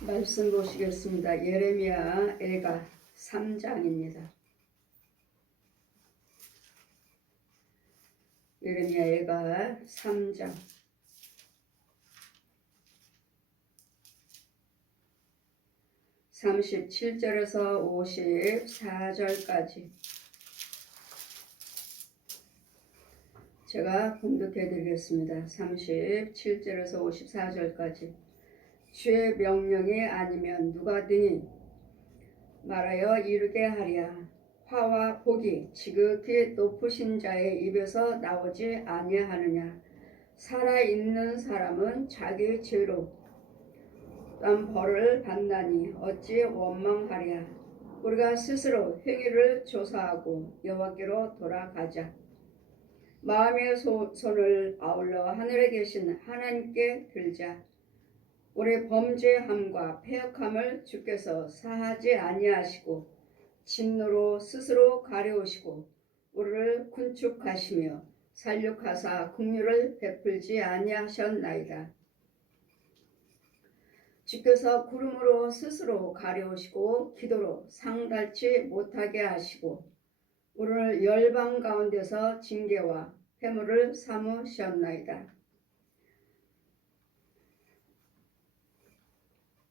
말씀 보시겠습니다. 예레미야 애가 3장입니다. 예레미야 애가 3장 37절에서 54절까지 제가 봉독해 드리겠습니다. 37절에서 54절까지 주의 명령이 아니면 누가 드니 말하여 이르게 하랴. 화와 복이 지극히 높으신 자의 입에서 나오지 아니하느냐. 살아있는 사람은 자기 죄로 또한 벌을 받나니 어찌 원망하랴. 우리가 스스로 행위를 조사하고 여호와께로 돌아가자. 마음의 손을 아울러 하늘에 계신 하나님께 들자. 우리 범죄함과 패역함을 주께서 사하지 아니하시고 진노로 스스로 가려우시고 우리를 군축하시며 살육하사 긍휼을 베풀지 아니하셨나이다. 주께서 구름으로 스스로 가려우시고 기도로 상달치 못하게 하시고 우리를 열방 가운데서 징계와 회물을 삼으셨나이다.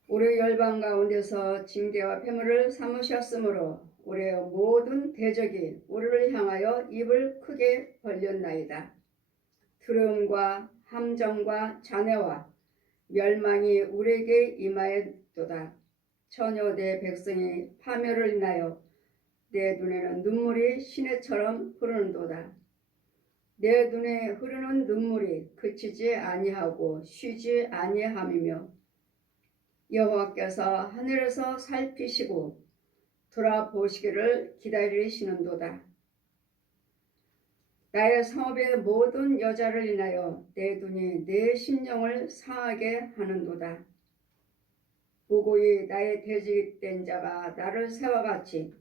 우리 열방 가운데서 징계와 패물을 삼으셨으므로 우리의 모든 대적이 우리를 향하여 입을 크게 벌렸나이다. 두려움과 함정과 잔해와 멸망이 우리에게 임하였도다. 처녀대 백성이 파멸을 인하여 내 눈에는 눈물이 시내처럼 흐르는도다. 내 눈에 흐르는 눈물이 그치지 아니하고 쉬지 아니함이며 여호와께서 하늘에서 살피시고 돌아보시기를 기다리시는도다. 나의 성읍의 모든 여자를 인하여 내 눈이 내 심령을 상하게 하는도다. 무고히 나의 대적된 자가 나를 새와 같이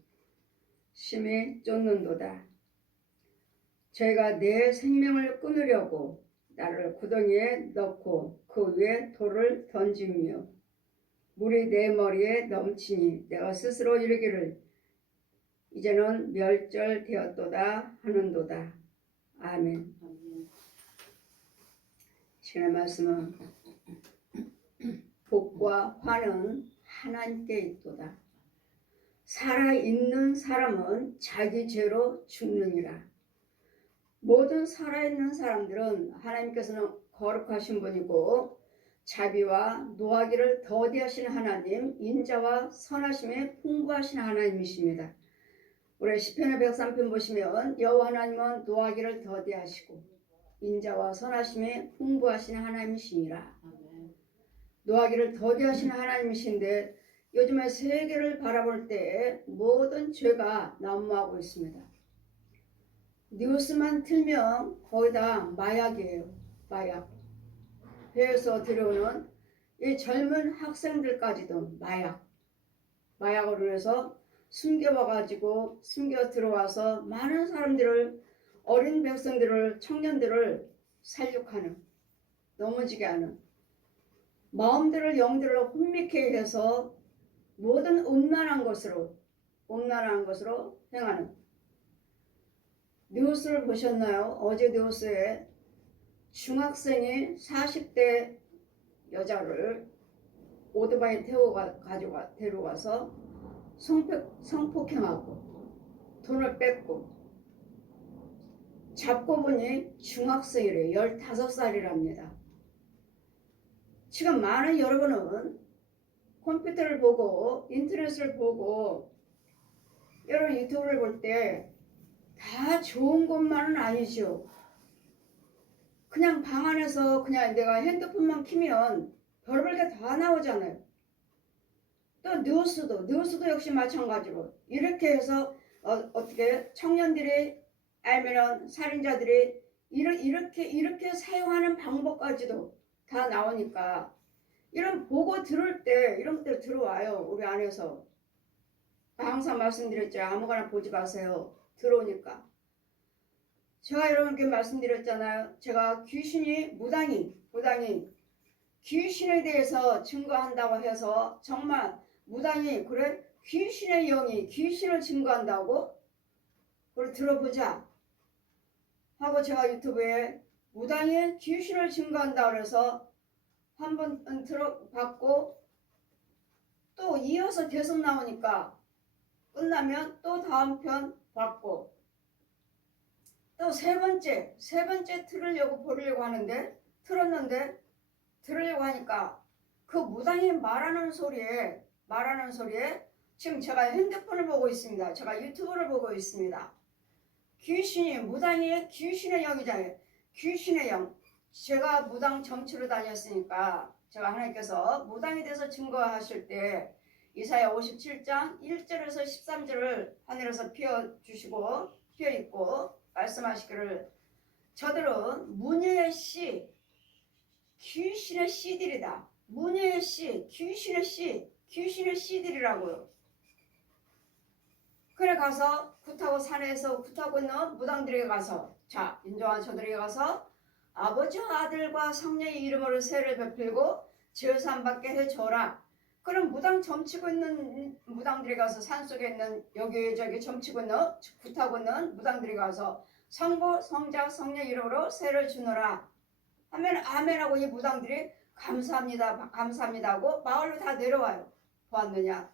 심히 쫓는도다. 저희가 내 생명을 끊으려고 나를 구덩이에 넣고 그 위에 돌을 던지며 물이 내 머리에 넘치니 내가 스스로 이르기를 이제는 멸절되었도다 하는도다. 아멘. 신의 말씀은 복과 화는 하나님께 있도다. 살아있는 사람은 자기 죄로 죽느니라. 모든 살아있는 사람들은 하나님께서는 거룩하신 분이고 자비와 노하기를 더디하신 하나님, 인자와 선하심에 풍부하신 하나님이십니다. 우리 시편의 103편 보시면 여호와 하나님은 노하기를 더디하시고 인자와 선하심에 풍부하신 하나님이시니라. 노하기를 더디하신 하나님이신데 요즘에 세계를 바라볼 때 모든 죄가 난무하고 있습니다. 뉴스만 틀면 거의 다 마약이에요. 마약. 배에서 들여오는 이 젊은 학생들까지도 마약으로 해서 숨겨와가지고 숨겨 들어와서 많은 사람들을, 어린 백성들을, 청년들을 살육하는, 넘어지게 하는, 마음들을, 영들을 혼미케 해서 모든 음란한 것으로 행하는. 뉴스를 보셨나요? 어제 뉴스에 중학생이 40대 여자를 오토바이 데려가서 성폭행하고 돈을 뺏고 잡고 보니 중학생이래. 15살이랍니다. 지금 많은 여러분은 컴퓨터를 보고 인터넷을 보고 여러 유튜브를 볼 때 다 좋은 것만은 아니죠. 그냥 방 안에서 그냥 내가 핸드폰만 키면 별별 게 다 나오잖아요. 또 뉴스도 역시 마찬가지로 이렇게 해서 어떻게 청년들이 알면은 살인자들이 이렇게 사용하는 방법까지도 다 나오니까 이런 보고 들을 때 이런 것들 들어와요. 우리 안에서 항상 말씀드렸죠. 아무거나 보지 마세요. 들어오니까. 제가 여러분께 말씀드렸잖아요. 제가 귀신이 무당이 귀신에 대해서 증거한다고 해서 정말 무당이 그래? 귀신의 영이 귀신을 증거한다고? 그걸 들어보자 하고 제가 유튜브에 무당이 귀신을 증거한다 그래서 한번 들어봤고 또 이어서 계속 나오니까 끝나면 또 다음 편 봤고 또 세 번째 틀으려고 보려고 하는데 틀었는데 들으려고 하니까 그 무당이 말하는 소리에 지금 제가 핸드폰을 보고 있습니다. 제가 유튜브를 보고 있습니다. 귀신이 무당이 귀신의 영이잖아요. 귀신의 영. 제가 무당 점치러 다녔으니까 제가 하나님께서 무당에 대해서 증거하실 때 이사야 57장 1절에서 13절을 하늘에서 피워주시고 피어있고 말씀하시기를 저들은 무녀의 씨 귀신의 씨들이다. 무녀의 씨 귀신의 씨들이라고요. 그래 가서 굿하고 산에서 굿하고 있는 무당들에게 가서 자 인정한 저들에게 가서 아버지와 아들과 성령의 이름으로 세를 베풀고 제사함 받게 해줘라. 그럼 무당 점치고 있는 무당들이 가서 산속에 있는 여기저기 점치고 있는 굿하고 있는 무당들이 가서 성부 성자 성령 이름으로 세를 주노라 하면 아멘하고 이 무당들이 감사합니다 감사합니다 하고 마을로 다 내려와요. 보았느냐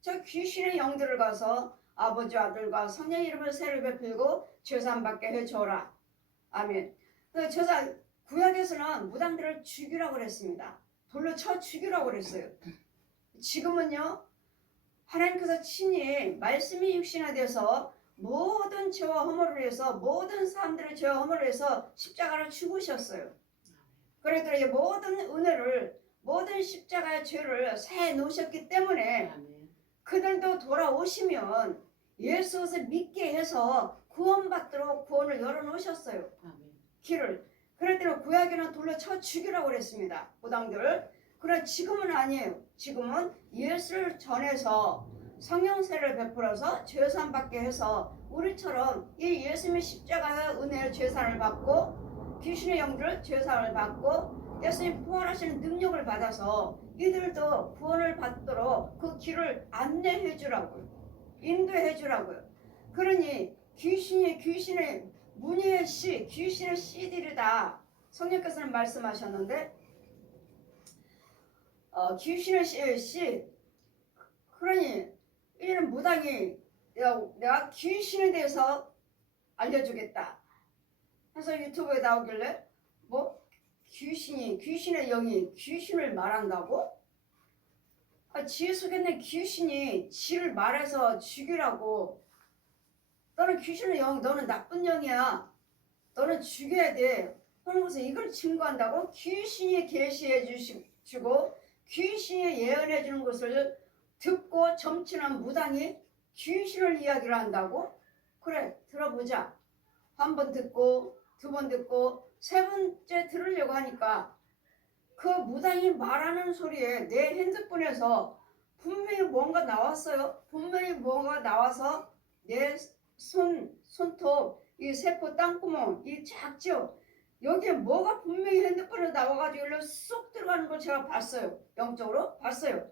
저 귀신의 영들을 가서 아버지 아들과 성령 이름으로 세를 베풀고 제사함 받게 해줘라. 아멘. 저자 구약에서는 무당들을 죽이라고 그랬습니다. 돌로 쳐 죽이라고 그랬어요. 지금은요 하나님께서 친히 말씀이 육신화돼서 모든 죄와 허물을 해서 모든 사람들의 죄와 허물을 해서 십자가를 죽으셨어요. 그랬더니 모든 은혜를 모든 십자가의 죄를 사해 놓으셨기 때문에 그들도 돌아오시면 예수를 믿게 해서 구원받도록 구원을 열어놓으셨어요. 길을. 그랬더니 구약에는 돌로 쳐 죽이라고 그랬습니다. 무당들. 그러나 지금은 아니에요. 지금은 예수를 전해서 성령세를 베풀어서 죄사함 받게 해서 우리처럼 이 예수님의 십자가의 은혜를 죄사함을 받고 귀신의 영들을 죄사함을 받고 예수님 부활하시는 능력을 받아서 이들도 구원을 받도록 그 길을 안내해 주라고요. 인도해 주라고요. 그러니 귀신의 무녀의 씨, 귀신의 씨들이다. 성령께서는 말씀하셨는데 귀신의 씨 그러니 이런 무당이 내가 귀신에 대해서 알려주겠다 해서 유튜브에 나오길래 뭐 귀신의 영이 귀신을 말한다고? 지 속에 있는 귀신이 지를 말해서 죽이라고 너는 귀신의 영 너는 나쁜 영이야 너는 죽여야 돼 하는 것을 이걸 증거한다고 귀신이 계시해 주고 귀신이 예언해 주는 것을 듣고 점치는 무당이 귀신을 이야기를 한다고? 그래 들어보자. 한 번 듣고 두 번 듣고 세 번째 들으려고 하니까 그 무당이 말하는 소리에 내 핸드폰에서 분명히 뭔가 나왔어요. 분명히 뭔가 나와서 내 손톱 이 세포 땅구멍 이 작죠? 여기에 뭐가 분명히 핸드폰에 나와가지고 일로 쏙 들어가는 걸 제가 봤어요. 영적으로 봤어요.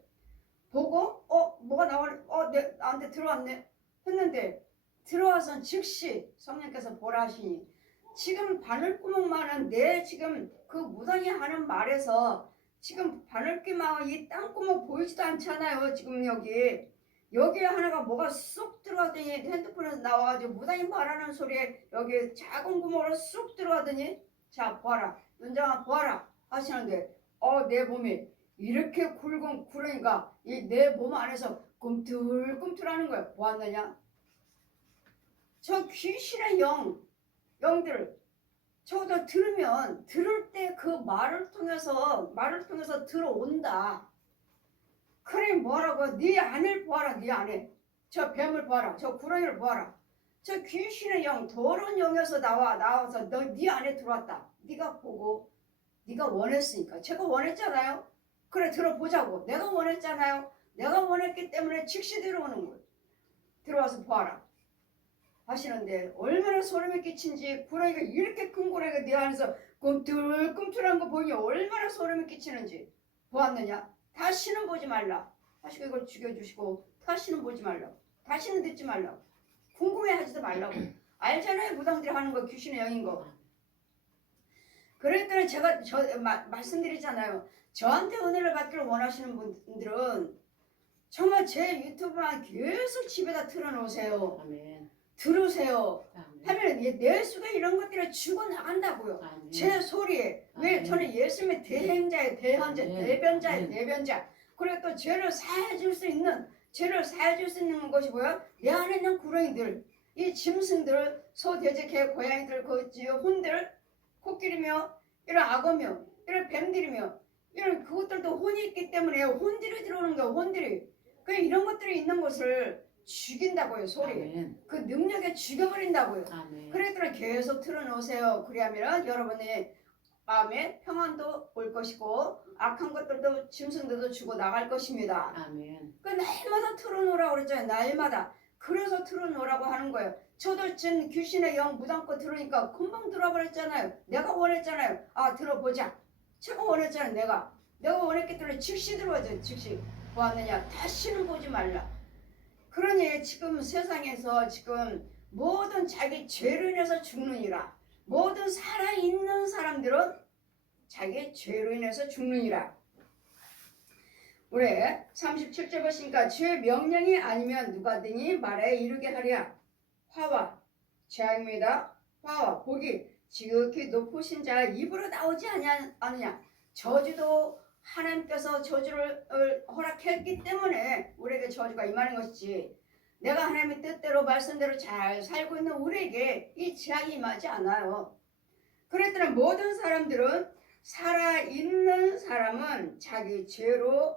보고 뭐가 나한테 들어왔네 했는데 들어와서 즉시 성령께서 보라 하시니 지금 바늘구멍만은 내 지금 그 무당이 하는 말에서 지금 바늘구멍 이 땅구멍 보이지도 않잖아요. 지금 여기에 하나가 뭐가 쏙 들어가더니 핸드폰에서 나와가지고 무당이 말하는 소리에 여기 작은 구멍으로 쏙 들어가더니 자 보아라 윤정아 보아라 하시는데 내 몸이 이렇게 그러니까 이 내 몸 안에서 꿈틀꿈틀하는 거야. 보았느냐? 저 귀신의 영들 저도 들으면 들을 때 그 말을 통해서 들어온다. 그래 뭐라고? 네 안을 보아라. 네 안에 저 뱀을 보아라. 저 구렁이를 보아라. 저 귀신의 영 더러운 영에서 나와서 네 안에 들어왔다. 네가 보고 네가 원했으니까 제가 원했잖아요. 그래 들어보자고. 내가 원했잖아요. 내가 원했기 때문에 즉시 들어오는 거예요. 들어와서 보아라 하시는데 얼마나 소름이 끼친지 구렁이가 이렇게 큰 구렁이가 내 안에서 꿈틀꿈틀한 거 보니 얼마나 소름이 끼치는지 보았느냐? 다시는 보지 말라. 다시 이걸 죽여주시고 다시는 보지 말라. 다시는 듣지 말라. 궁금해하지도 말라고. 알잖아요. 무당들이 하는 거 귀신의 영인 거. 그랬더니 제가 말씀드리잖아요. 저한테 은혜를 받기를 원하시는 분들은 정말 제 유튜브만 계속 집에다 틀어놓으세요. 아멘. 들으세요. 아멘. 하면 내 속에 이런 것들을 죽어나간다고요. 아멘. 제 소리에. 왜 아멘. 저는 예수님의 대행자예요. 대현자, 아멘. 대변자예요. 아멘. 대변자. 그리고 또 죄를 사해줄 수 있는 것이 뭐야? 내 안에 있는 구렁이들, 이 짐승들, 소, 돼지, 개, 고양이들, 혼들, 코끼리며 이런 악어며 이런 뱀들이며 이런 그것들도 혼이 있기 때문에 혼들이 들어오는 거야. 혼들이. 그 이런 것들이 있는 것을 죽인다고요. 소리. 아멘. 그 능력에 죽여버린다고요. 아멘. 그랬더니 계속 틀어놓으세요. 그리하면 여러분의 마음에 평안도 올 것이고 악한 것들도 짐승들도 죽어 나갈 것입니다. 아멘. 그 날마다 틀어놓으라고 그랬잖아요. 날마다. 그래서 틀어놓으라고 하는 거예요. 저도 지금 귀신의 영 무당껏 들으니까 금방 들어버렸잖아요. 내가 원했잖아요. 아 들어보자. 제가 원했잖아요. 내가 원했기 때문에 즉시 들어와줘. 즉시. 보았느냐? 다시는 보지 말라. 그러니 지금 세상에서 지금 모든 자기 죄로 인해서 죽느니라. 모든 살아있는 사람들은 자기 죄로 인해서 죽느니라. 우리 37절 보시니까 주의 명령이 아니면 누가든지 말에 이르게 하랴. 화와 죄악입니다. 화와 복이 지극히 높으신 자 입으로 나오지 않느냐. 저주도 하나님께서 저주를 허락했기 때문에 우리에게 저주가 임하는 것이지, 내가 하나님의 뜻대로 말씀대로 잘 살고 있는 우리에게 이 재앙이 임하지 않아요. 그랬더니 모든 사람들은, 살아있는 사람은 자기 죄로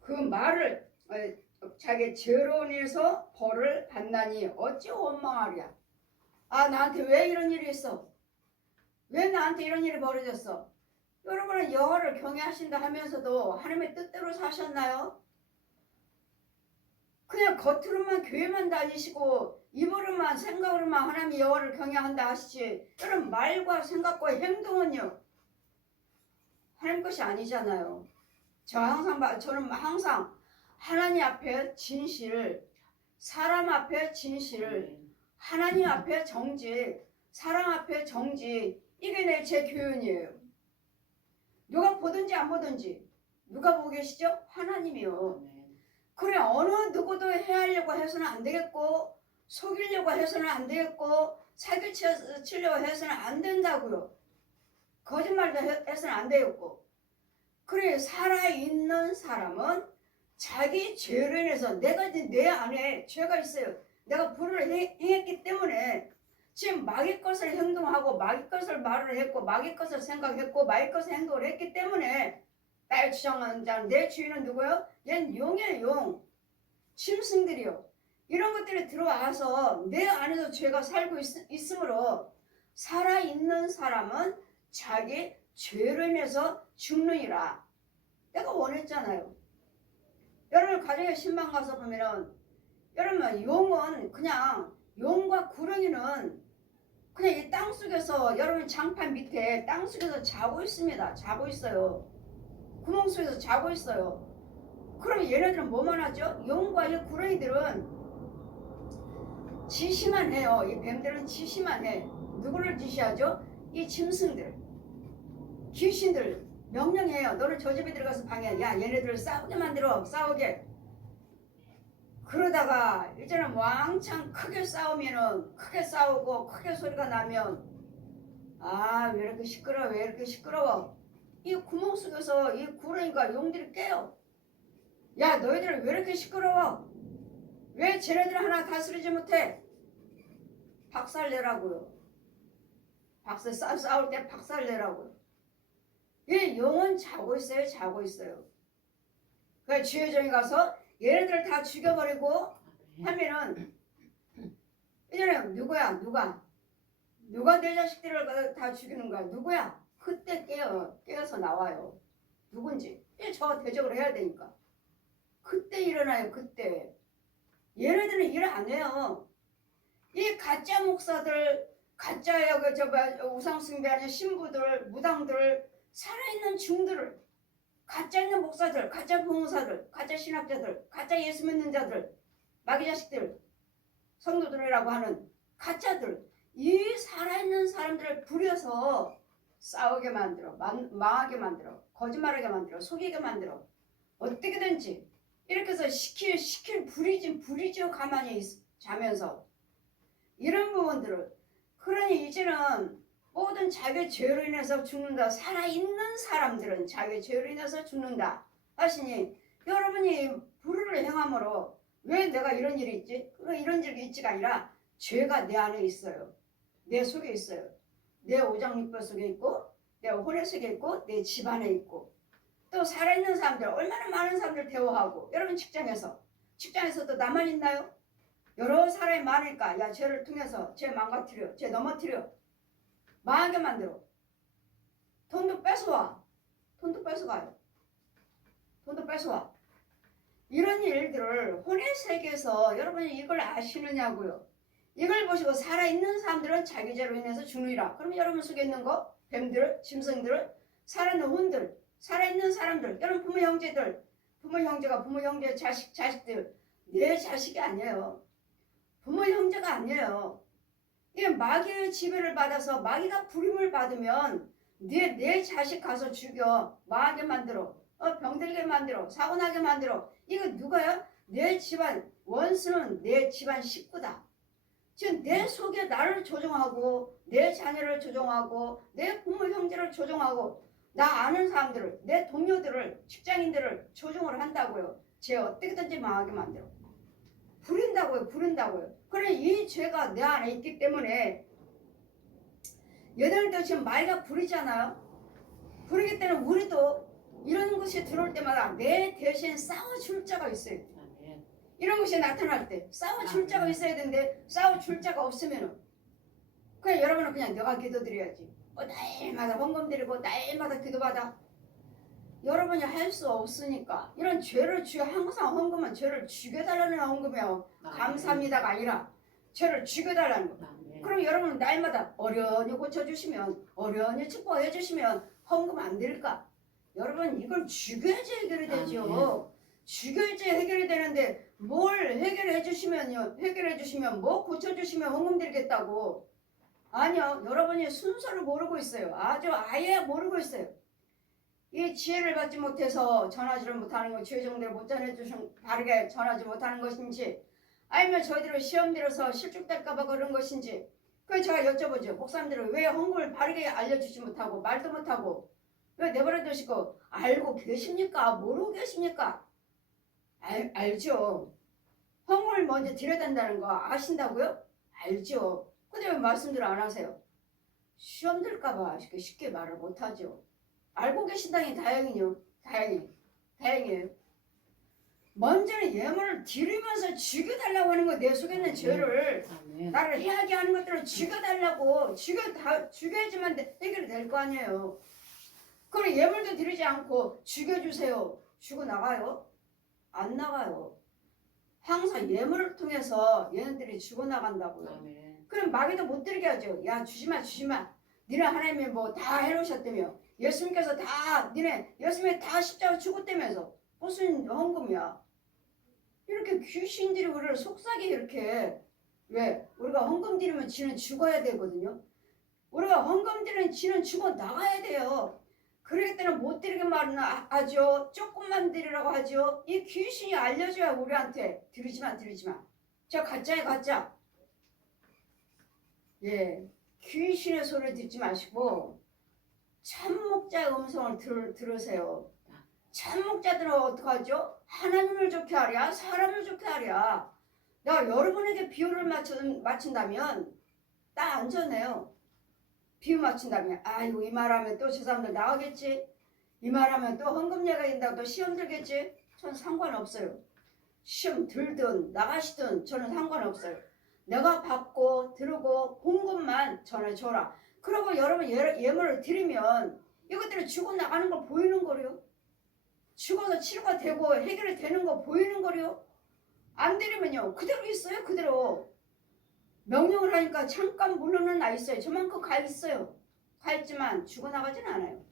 그 말을 자기 죄로 인해서 벌을 받나니 어찌 원망하랴. 아, 나한테 왜 이런 일이 있어? 왜 나한테 이런 일이 벌어졌어? 여러분은 여호와를 경외하신다 하면서도 하나님의 뜻대로 사셨나요? 그냥 겉으로만 교회만 다니시고 입으로만 생각으로만 하나님 여호와를 경외한다 하시지, 여러분 말과 생각과 행동은요 하나님 것이 아니잖아요. 저는 항상 하나님 앞에 진실, 사람 앞에 진실, 하나님 앞에 정직, 사람 앞에 정직, 이게 제 교훈이에요. 누가 보든지 안 보든지 누가 보고 계시죠? 하나님이요. 그래, 어느 누구도 해하려고 해서는 안 되겠고, 속이려고 해서는 안 되겠고, 사기치려고 해서는 안 된다고요. 거짓말도 해서는 안 되겠고. 그래, 살아있는 사람은 자기 죄로 인해서, 내가 내 안에 죄가 있어요. 내가 불을 행했기 때문에 지금 마귀 것을 행동하고 마귀 것을 말을 했고 마귀 것을 생각했고 마귀 것을 행동을 했기 때문에 나의 주장하는 자, 내 주인은 누구요? 얜 용이에요. 용. 짐승들이요. 이런 것들이 들어와서 내 안에서 죄가 살고 있으므로 살아있는 사람은 자기 죄로 인해서 죽느니라. 내가 원했잖아요. 여러분 가정에 신방 가서 보면은, 여러분 용은 그냥, 용과 구렁이는 그냥 이 땅속에서, 여러분 장판 밑에 땅속에서 자고 있습니다. 자고 있어요. 구멍 속에서 자고 있어요. 그럼 얘네들은 뭐만 하죠? 용과 이 구렁이들은 지시만 해요. 이 뱀들은 지시만 해. 누구를 지시하죠? 이 짐승들, 귀신들 명령해요. 너를 저 집에 들어가서 방해해. 야, 얘네들을 싸우게 만들어. 싸우게. 그러다가 이제는 왕창 크게 싸우면은, 크게 싸우고 크게 소리가 나면, 아, 왜 이렇게 시끄러워? 왜 이렇게 시끄러워? 이 구멍 속에서 이 구렁이가 용들이 깨요. 야, 너희들 왜 이렇게 시끄러워? 왜 쟤네들 하나 다스리지 못해? 박살내라고요. 싸울 때 박살내라고요. 이 용은 자고 있어요. 자고 있어요. 그러니까 주여정이 가서 얘네들 다 죽여버리고 하면은, 이제는 누구야? 누가 내 자식들을 다 죽이는 거야? 누구야? 그때 깨어서 나와요. 누군지. 저 대적을 해야 되니까. 그때 일어나요. 그때. 얘네들은 일 안 해요. 이 가짜 목사들, 가짜의 그 우상 숭배하는 신부들, 무당들, 살아있는 중들을, 가짜 있는 목사들, 가짜 부흥사들, 가짜 신학자들, 가짜 예수 믿는 자들, 마귀 자식들, 성도들이라고 하는 가짜들, 이 살아있는 사람들을 부려서 싸우게 만들어, 망하게 만들어, 거짓말하게 만들어, 속이게 만들어, 어떻게든지 이렇게 해서 시킬 부리죠 가만히 자면서 이런 부분들을. 그러니 이제는 모든 자기의 죄로 인해서 죽는다. 살아있는 사람들은 자기의 죄로 인해서 죽는다 하시니, 여러분이 불의를 행함으로 왜 내가 이런 일이 있지? 이런 일이 있지가 아니라 죄가 내 안에 있어요. 내 속에 있어요. 내 오장육부 속에 있고, 내 혼의 속에 있고, 내 집안에 있고, 또 살아있는 사람들, 얼마나 많은 사람들 대화하고. 여러분 직장에서도 나만 있나요? 여러 사람이 많으니까 야, 쟤를 통해서 쟤 망가뜨려, 쟤 넘어뜨려, 망하게 만들어. 돈도 뺏어와. 돈도 뺏어가요. 돈도 뺏어와. 이런 일들을 혼의 세계에서 여러분이 이걸 아시느냐고요. 이걸 보시고 살아있는 사람들은 자기 죄로 인해서 죽느니라. 그럼 여러분 속에 있는 거, 뱀들, 짐승들, 살아있는 혼들, 살아있는 사람들, 여러분 부모 형제들, 부모 형제가 부모 형제 자식들, 내 자식이 아니에요. 부모 형제가 아니에요. 이게 마귀의 지배를 받아서 마귀가 부림을 받으면 내 자식 가서 죽여, 망하게 만들어, 병들게 만들어, 사고나게 만들어. 이거 누가요? 내 집안, 원수는 내 집안 식구다. 지금 내 속에 나를 조종하고, 내 자녀를 조종하고, 내 부모 형제를 조종하고, 나 아는 사람들을, 내 동료들을, 직장인들을 조종을 한다고요. 쟤 어떻게든지 망하게 만들어. 부린다고요. 그래, 이 죄가 내 안에 있기 때문에 여덟도 지금 마귀가 부리잖아요. 부리기 때문에 우리도 이런 것이 들어올 때마다 내 대신 싸워줄 자가 있어요. 이런 것이 나타날 때 싸워줄 자가 있어야 되는데, 싸워줄 자가 없으면은 그냥 여러분은 그냥 내가 기도드려야지. 날마다 헌금 드리고 날마다 기도받아. 여러분이 할 수 없으니까. 이런 죄를 항상 헌금은 죄를 죽여달라는 헌금이에요. 감사합니다가 아니라 죄를 죽여달라는 거. 그럼 여러분은 날마다 어련히 고쳐주시면, 어련히 축복해 주시면 헌금 안 될까? 여러분, 이걸 죽여야지 해결이 되죠. 죽여야지 해결이 되는데 뭘 해결해 주시면 뭐 고쳐주시면 헌금 드리겠다고. 아니요, 여러분이 순서를 모르고 있어요. 아예 모르고 있어요. 이 지혜를 받지 못해서 전하지를 못하는 것, 지혜 정도를 못 전해주신, 바르게 전하지 못하는 것인지, 아니면 저희들을 시험 들어서 실족될까봐 그런 것인지. 그래서 제가 여쭤보죠. 목사님들은 왜 헌금을 바르게 알려주지 못하고 말도 못하고 왜 내버려 두시고, 알고 계십니까? 모르고 계십니까? 알죠. 헌금을 먼저 드려야 된다는 거 아신다고요? 알죠. 근데 왜 말씀들 안 하세요? 시험 들까봐 쉽게 말을 못하죠. 알고 계신다니 다행이요. 다행이에요. 먼저는 예물을 드리면서 죽여달라고 하는 거. 내 속에 있는 죄를, 나를 해하게 하는 것들을 죽여달라고. 죽여야지만 해결이 될 거 아니에요. 그럼 예물도 드리지 않고 죽여주세요. 죽어 나가요? 안 나가요. 항상 예물을 통해서 얘네들이 죽어나간다고요. 그럼 마귀도 못 드리게 하죠. 야, 주지마. 니네 하나님이 뭐 다 해놓으셨다며. 예수님께서 예수님이 다 십자가 죽었다면서 무슨 헌금이야. 이렇게 귀신들이 우리를 속삭이 이렇게. 왜? 우리가 헌금 드리면 지는 죽어야 되거든요. 우리가 헌금 드리면 지는 죽어 나가야 돼요. 그러기 때문에 못 드리게 말은 하죠. 조금만 드리라고 하죠. 이 귀신이 알려줘야 우리한테 드리지마. 저 가짜야, 가짜. 예, 귀신의 소리를 듣지 마시고 참목자의 음성을 들으세요. 참목자들은 어떡하죠? 하나님을 좋게 하랴, 사람을 좋게 하랴. 내가 여러분에게 비유를 맞춘다면 딱 안전해요. 비유 맞춘다면, 아이고 이 말하면 또 저 사람들 나가겠지, 이 말하면 또 헌금 내가 또 시험 들겠지. 전 상관없어요. 시험 들든 나가시든 저는 상관없어요. 내가 받고 들고 본 것만 전해줘라. 그리고 여러분 예물을 드리면 이것들이 죽어나가는 거 보이는 거래요. 죽어서 치료가 되고 해결이 되는 거 보이는 거래요. 안 드리면요 그대로 있어요. 그대로. 명령을 하니까 잠깐 물러는 나 있어요. 저만큼 가 있어요. 가 있지만 죽어나가진 않아요.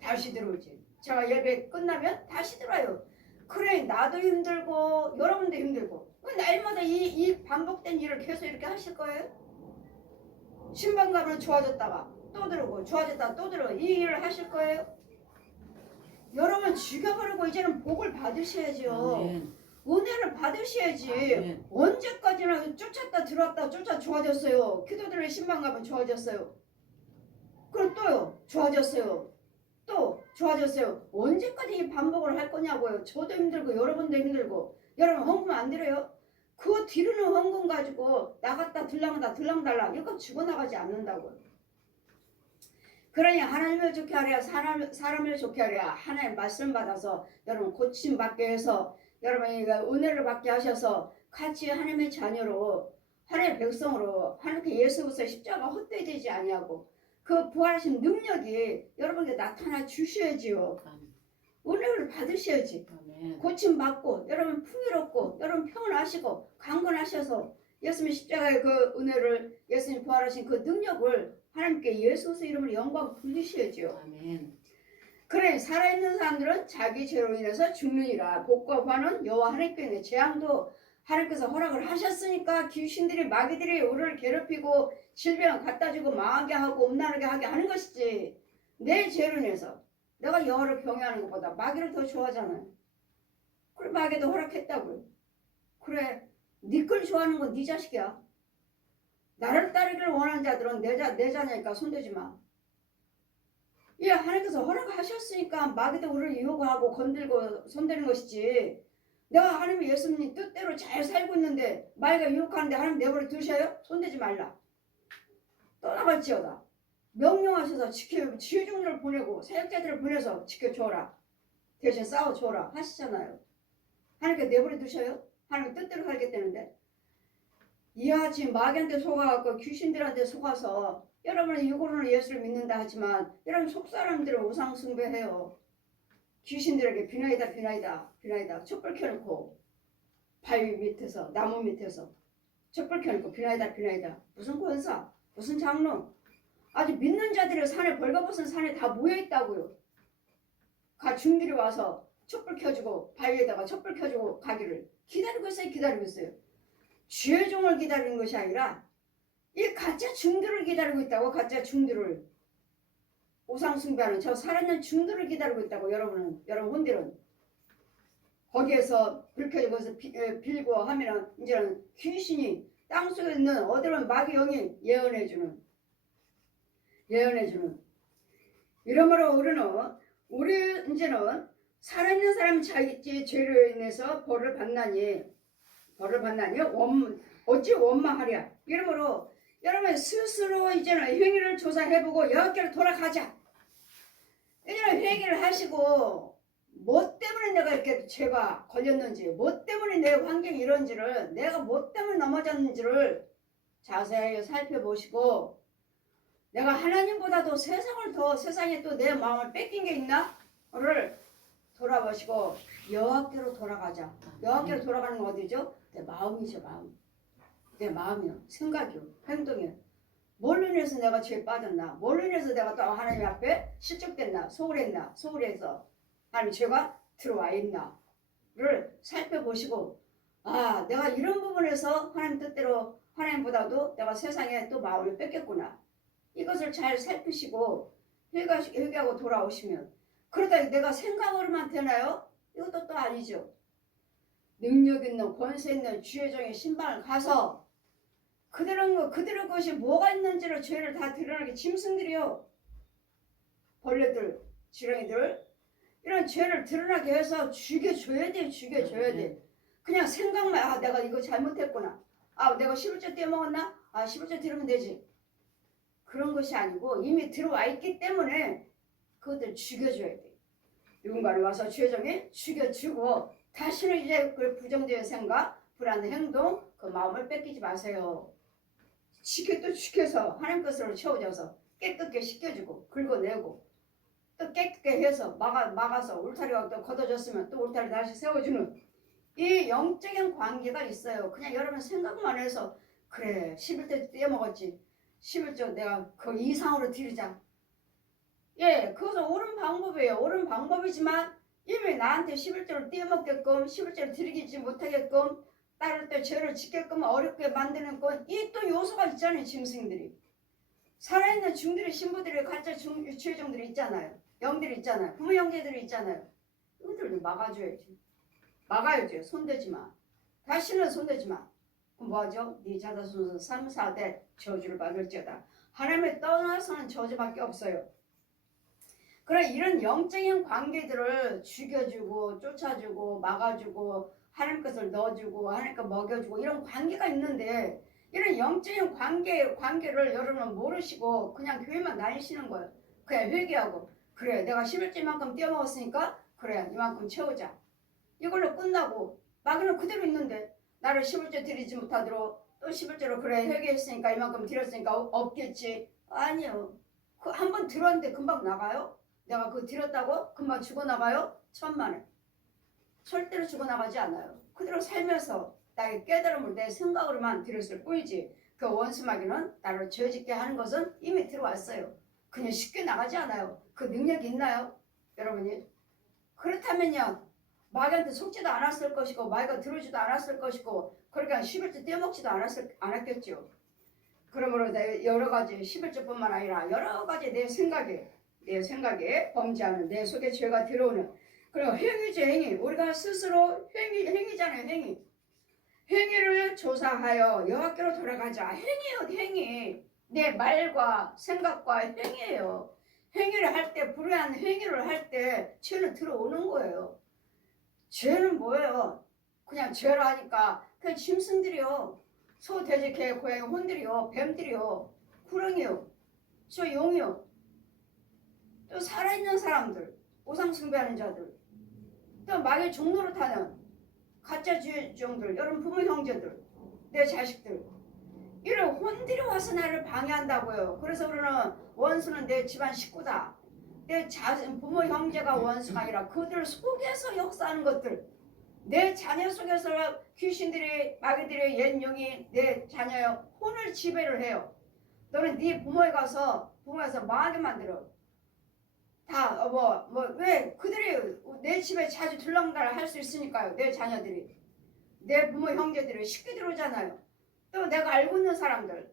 다시 들어오지. 제가 예배 끝나면 다시 들어와요. 그래 나도 힘들고 여러분도 힘들고 날마다 이 반복된 일을 계속 이렇게 하실 거예요? 신방 가면 좋아졌다가 또 들어오고 좋아졌다가 또 들어오고 이 일을 하실 거예요? 여러분 죽여버리고 이제는 복을 받으셔야죠. 아멘. 은혜를 받으셔야지. 아멘. 언제까지나 쫓았다 들어왔다 쫓아 좋아졌어요. 기도들의 신방 가면 좋아졌어요. 그럼 또요 좋아졌어요. 또 좋아졌어요. 언제까지 이 반복을 할 거냐고요. 저도 힘들고 여러분도 힘들고. 여러분 헌금 안 드려요? 그 뒤로는 헌금 가지고 나갔다 들랑달랑 이거 죽어나가지 않는다고요. 그러니 하나님을 좋게 하랴 사람을 좋게 하랴 하나님 말씀 받아서 여러분 고침 받게 해서 여러분이 은혜를 받게 하셔서 같이 하나님의 자녀로 하나님의 백성으로 하나님께 예수 그리스도의 십자가 헛되이 되지 아니하고 그 부활하신 능력이 여러분에게 나타나 주셔야지요. 은혜를 받으셔야지. 아멘. 고침 받고 여러분 풍요롭고 여러분 평안하시고 강건하셔서 예수님 십자가의 그 은혜를 예수님 부활하신 그 능력을 하나님께 예수 그리스도 이름으로 영광 돌리셔야지요. 아멘. 그래 살아있는 사람들은 자기 죄로 인해서 죽느니라. 복과 관은 여호와 하나님께 있는 재앙도 하나님께서 허락을 하셨으니까 귀신들이 마귀들이 우리를 괴롭히고 질병을 갖다주고 망하게 하고 음란하게 하게 하는 것이지 내 죄로 인해서 내가 여호와를 경외하는 것보다 마귀를 더 좋아하잖아요. 그래 마귀도 허락했다고요. 그래 네 걸 좋아하는 건 네 자식이야. 나를 따르기를 원하는 자들은 내 자녀니까 손대지 마. 예, 하나님께서 허락하셨으니까 마귀도 우리를 유혹하고 건들고 손대는 것이지. 내가 하나님 예수님 뜻대로 잘 살고 있는데 마귀가 유혹하는데 하나님 내버려 두셔요? 손대지 말라. 떠나갈지어다. 명령하셔서 지혜종들을 보내고 사역자들을 보내서 지켜줘라. 대신 싸워줘라 하시잖아요. 하나님께 내버려 두셔요? 하나님 뜻대로 살겠다는데. 이야 지금 마귀한테 속아갖고 귀신들한테 속아서 여러분은 육으로는 예수를 믿는다 하지만 여러분 속사람들은 우상 숭배해요. 귀신들에게 비나이다 촛불 켜놓고 바위 밑에서 나무 밑에서 촛불 켜놓고 비나이다 무슨 권사 무슨 장로 아주 믿는 자들이 산에 벌거벗은 산에 다 모여있다고요. 중들이 와서 촛불 켜주고 바위에다가 촛불 켜주고 가기를 기다리고 있어요. 주의 종을 기다리는 것이 아니라 이 가짜 중들을 기다리고 있다고. 가짜 중들을 우상 숭배하는 저 살아있는 중들을 기다리고 있다고. 여러분 혼들은 거기에서 불 켜지고 거기서 빌고 하면은 이제는 귀신이 땅속에 있는 어디론 마귀 영이 예언해주는 이러므로 우리 이제는 살아있는 사람 자기 죄로 인해서 벌을 받나니 어찌 원망하랴. 이러므로 여러분 스스로 이제는 행위를 조사해보고 여호와께로 돌아가자. 이제는 회개를 하시고 뭐 때문에 내가 이렇게 죄가 걸렸는지 뭐 때문에 내 환경이 이런지를 내가 뭐 때문에 넘어졌는지를 자세히 살펴보시고 내가 하나님보다도 세상에 또 내 마음을 뺏긴 게 있나?를 돌아보시고 여호와께로 돌아가자. 여호와께로 돌아가는 건 어디죠? 내 마음이죠. 내 마음이요. 생각이요. 행동이요. 뭘로 인해서 내가 죄에 빠졌나? 뭘로 인해서 내가 또 하나님 앞에 실족됐나? 소홀해서 하나님 죄가 들어와 있나를 살펴보시고 내가 이런 부분에서 하나님 뜻대로 하나님보다도 내가 세상에 또 마음을 뺏겼구나. 이것을 잘 살피시고 회개하고 돌아오시면 그러다 내가 생각으로만 되나요? 이것도 또 아니죠. 능력 있는 권세 있는 주의 종의 신방을 가서 그들의 것이 뭐가 있는지를 죄를 다 드러나게 짐승들이요. 벌레들, 지렁이들 이런 죄를 드러나게 해서 죽여줘야 돼. 그냥 생각만 내가 이거 잘못했구나. 내가 11조 떼먹었나? 11조 들으면 되지. 그런 것이 아니고 이미 들어와 있기 때문에 그것들 죽여줘야 돼. 누군가를 와서 죄정에 죽여주고 다시는 이제 그 부정적인 생각, 불안한 행동, 그 마음을 뺏기지 마세요. 지켜서 하나님 것으로 채워져서 깨끗게 씻겨주고 긁어내고 또 깨끗게 해서 막아서 울타리가 또 걷어졌으면 또 울타리 다시 세워주는 이 영적인 관계가 있어요. 그냥 여러분 생각만 해서 그래 11조 떼먹었지. 11조 내가 그 이상으로 드리자. 예, 그것은 옳은 방법이에요. 옳은 방법이지만 이미 나한테 11조를 떼먹게끔 11조를 드리지 못하게끔 따를 때 죄를 짓게끔 어렵게 만드는 건 이 또 요소가 있잖아요. 짐승들이. 살아있는 중들이 신부들이 가짜 유치회종들이 있잖아요. 영들이 있잖아요. 부모 형제들이 있잖아요. 이것들을 막아줘야지. 막아야지. 손대지 마. 다시는 손대지 마. 그럼 뭐하죠? 네 자손은 3, 4대 저주를 받을지어다. 하나님을 떠나서는 저주밖에 없어요. 그래 이런 영적인 관계들을 죽여주고 쫓아주고 막아주고 하나님 것을 넣어주고 하나님 것 먹여주고 이런 관계가 있는데 이런 영적인 관계를 여러분은 모르시고 그냥 교회만 다니시는 거예요. 그냥 회개하고 그래 내가 11조만큼 떼어먹었으니까 그래 이만큼 채우자. 이걸로 끝나고 마귀는 그대로 있는데 나를 11조 드리지 못하도록 또 11조로 그래 회개했으니까 이만큼 드렸으니까 없겠지. 아니요. 그 한 번 들었는데 금방 나가요? 내가 그거 드렸다고 금방 죽어나가요? 천만에. 절대로 죽어나가지 않아요. 그대로 살면서 나의 깨달음을 내 생각으로만 드렸을 뿐이지 그 원수마귀는 나를 죄짓게 하는 것은 이미 들어왔어요. 그냥 쉽게 나가지 않아요. 그 능력이 있나요? 여러분이? 그렇다면요. 마귀한테 속지도 않았을 것이고 마귀가 들어오지도 않았을 것이고 그러니까 11조 떼먹지도 않았겠죠. 그러므로 내 여러 가지 11조뿐만 아니라 여러 가지 내 생각에 범죄하는 내 속에 죄가 들어오는 그리고 행위죠. 행위. 우리가 스스로 행위잖아요. 행위를 조사하여 여호와께로 돌아가자. 행위요. 행위. 내 말과 생각과 행위예요. 행위를 할 때 불의한 행위를 할 때 죄는 들어오는 거예요. 죄는 뭐예요? 그냥 죄를 하니까 그냥 짐승들이요. 소, 돼지, 개, 고양이, 혼들이요. 뱀들이요. 구렁이요. 저 용이요. 또 살아있는 사람들. 우상 숭배하는 자들. 또 마귀의 종로를 타는 가짜 주종들. 여러분 부모 형제들. 내 자식들. 이런 혼들이 와서 나를 방해한다고요. 그래서 우리는 원수는 내 집안 식구다. 내 부모 형제가 원수가 아니라 그들 속에서 역사하는 것들. 내 자녀 속에서 귀신들이 마귀들의 옛 영이 내 자녀의 혼을 지배를 해요. 너는 네 부모에 가서 망하게 만들어. 다 왜 그들이 내 집에 자주 들락날 할 수 있으니까요. 내 자녀들이 내 부모 형제들이 쉽게 들어오잖아요. 또 내가 알고 있는 사람들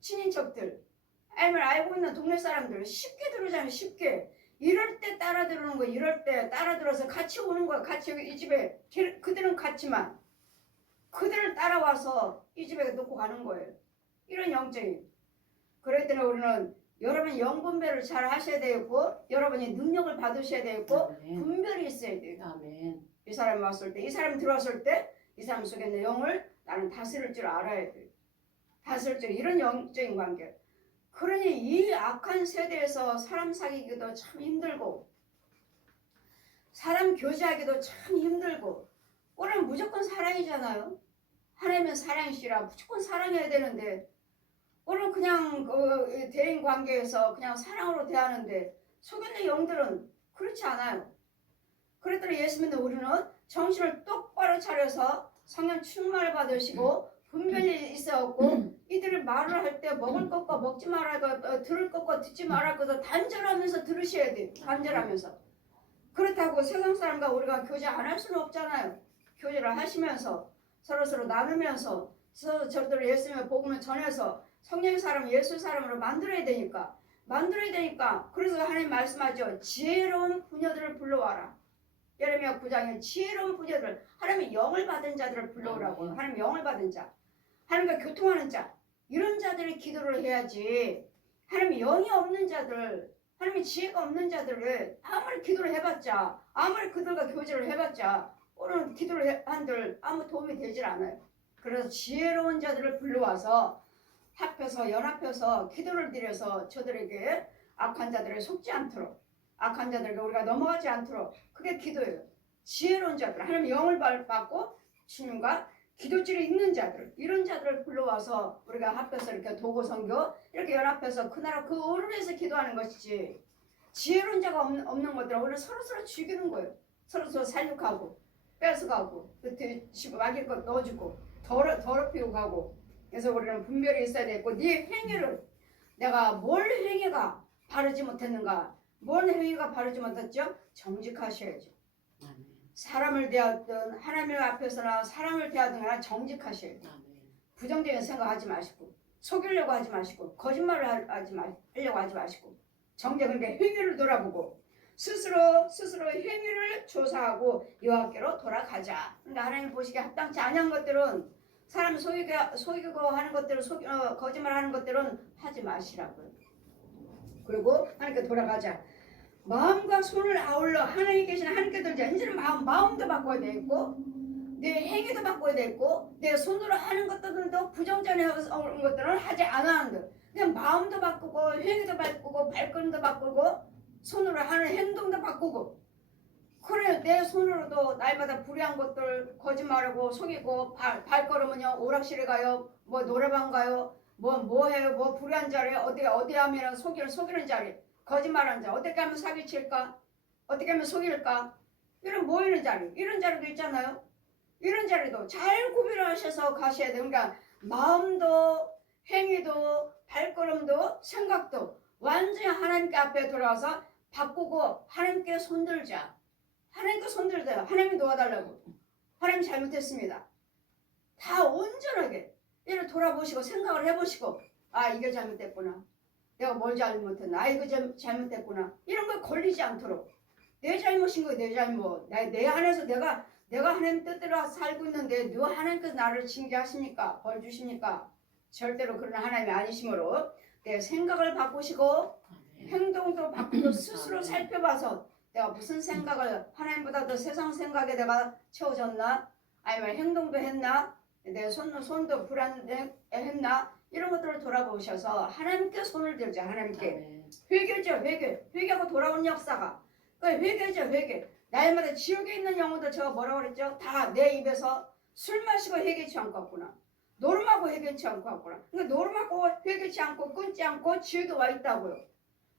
친인척들 아니면 알고 있는 동네 사람들 쉽게 들어오잖아요. 쉽게. 이럴 때 따라 들어오는 거예요. 이럴 때 따라 들어서 같이 오는 거예요. 같이 이 집에 그들은 같지만 그들을 따라와서 이 집에 놓고 가는 거예요. 이런 영적인. 그럴 때는 우리는 여러분이 영분별을 잘 하셔야 되고 여러분이 능력을 받으셔야 되고 분별이 있어야 돼요. 아멘. 이 사람이 왔을 때 이 사람이 들어왔을 때 이 사람 속에 있는 영을 나는 다스릴 줄 알아야 돼요. 다스릴 줄 이런 영적인 관계. 그러니 이 악한 세대에서 사람 사귀기도 참 힘들고 사람 교제하기도 참 힘들고 우리는 무조건 사랑이잖아요. 하나님은 사랑이시라 무조건 사랑해야 되는데 우리는 그냥 그 대인 관계에서 그냥 사랑으로 대하는데 속에 있는 영들은 그렇지 않아요. 그랬더니 예수 믿는 우리는 정신을 똑바로 차려서 성령 충만을 받으시고 분별이 있어갖고 이들을 말을 할 때 먹을 것과 먹지 말아야 들을 것과 듣지 말아야 것을 단절하면서 들으셔야 돼요. 단절하면서. 그렇다고 세상 사람과 우리가 교제 안 할 수는 없잖아요. 교제를 하시면서 서로 나누면서 저들을 예수님의 복음을 전해서 성령의 사람 예수 사람으로 만들어야 되니까 그래서 하나님 말씀하죠. 지혜로운 부녀들을 불러와라. 예레미야 9장에 지혜로운 부녀들 하나님의 영을 받은 자들을 불러오라고. 하나님의 영을 받은 자 하나님과 교통하는 자 이런 자들이 기도를 해야지. 하나님의 영이 없는 자들 하나님의 지혜가 없는 자들을 아무리 기도를 해봤자 아무리 그들과 교제를 해봤자 오늘 기도를 한들 아무 도움이 되질 않아요. 그래서 지혜로운 자들을 불러와서 합해서 연합해서 기도를 드려서 저들에게 악한 자들을 속지 않도록 악한 자들에게 우리가 넘어가지 않도록 그게 기도예요. 지혜로운 자들 하나님 영을 받고 주님과 기도질이 있는 자들 이런 자들을 불러와서 우리가 합해서 이렇게 도고 선교 이렇게 연합해서 그 나라 그 어를 위해서 기도하는 것이지 지혜로운 자가 없는 것들은 우리는 서로 죽이는 거예요. 서로 살육하고 뺏어가고 마귀 것 넣어주고 더럽히고 가고 그래서 우리는 분별이 있어야 되고 네 행위를 내가 뭘 행위가 바르지 못했는가 뭘 행위가 바르지 못했죠? 정직하셔야죠. 사람을 대하든 하나님 앞에서나 사람을 대하든 간에 정직하셔야 돼요. 부정적인 생각하지 마시고 속이려고 하지 마시고 거짓말을 하려고 하지 마시고 그러니까 행위를 돌아보고 스스로 행위를 조사하고 여호와께로 돌아가자. 그러니까 하나님 보시기에 합당치 아니한 것들은 사람 속이고 하는 것들은 거짓말하는 것들은 하지 마시라고요. 그리고 하나님께 돌아가자. 마음과 손을 아울러 하나님 계신 하나님께 들자. 이제는 마음도 바꿔야 되겠고 내 행위도 바꿔야 되겠고 내 손으로 하는 것들도 부정전에 온 것들은 하지 않아야 돼. 그냥 마음도 바꾸고 행위도 바꾸고 발걸음도 바꾸고 손으로 하는 행동도 바꾸고 그래 내 손으로도 날마다 불의한 것들 거짓말하고 속이고 발걸음은요 오락실에 가요 뭐 노래방 가요 뭐 해요 뭐 불의한 자리 어디 하면 속이는 자리 거짓말하는 자리 어떻게 하면 사기칠까 어떻게 하면 속일까 이런 모이는 자리 이런 자리도 있잖아요. 이런 자리도 잘 구별하셔서 가셔야 돼요. 그러니까 마음도 행위도 발걸음도 생각도 완전히 하나님께 앞에 돌아와서 바꾸고 하나님께 손들자. 하나님께 손들자. 하나님이 도와달라고. 하나님 잘못했습니다. 다 온전하게 이를 돌아보시고 생각을 해보시고 아 이게 잘못됐구나. 내가 뭘 잘못했나. 아 이거 잘못됐구나. 이런 거 걸리지 않도록 내 잘못인 거예요. 내 잘못. 내 안에서 내가 하나님 뜻대로 살고 있는데 누가 하나님께서 나를 징계하십니까? 벌 주십니까? 절대로 그런 하나님이 아니시므로 내 생각을 바꾸시고 행동도 바꾸고 스스로 살펴봐서 내가 무슨 생각을 하나님보다 더 세상 생각에 내가 채워졌나? 아니면 행동도 했나? 내 손도 불안했나? 이런 것들을 돌아보셔서 하나님께 손을 들자. 하나님께 회개죠. 회개하고 돌아온 역사가 회개죠. 회개. 날마다 지옥에 있는 영혼들 제가 뭐라고 그랬죠? 다 내 입에서 술 마시고 회개치 않고 왔구나. 노름하고 회개치 않고 왔구나. 그러니까 노름하고 회개치 않고 끊지 않고 지옥에 와 있다고요.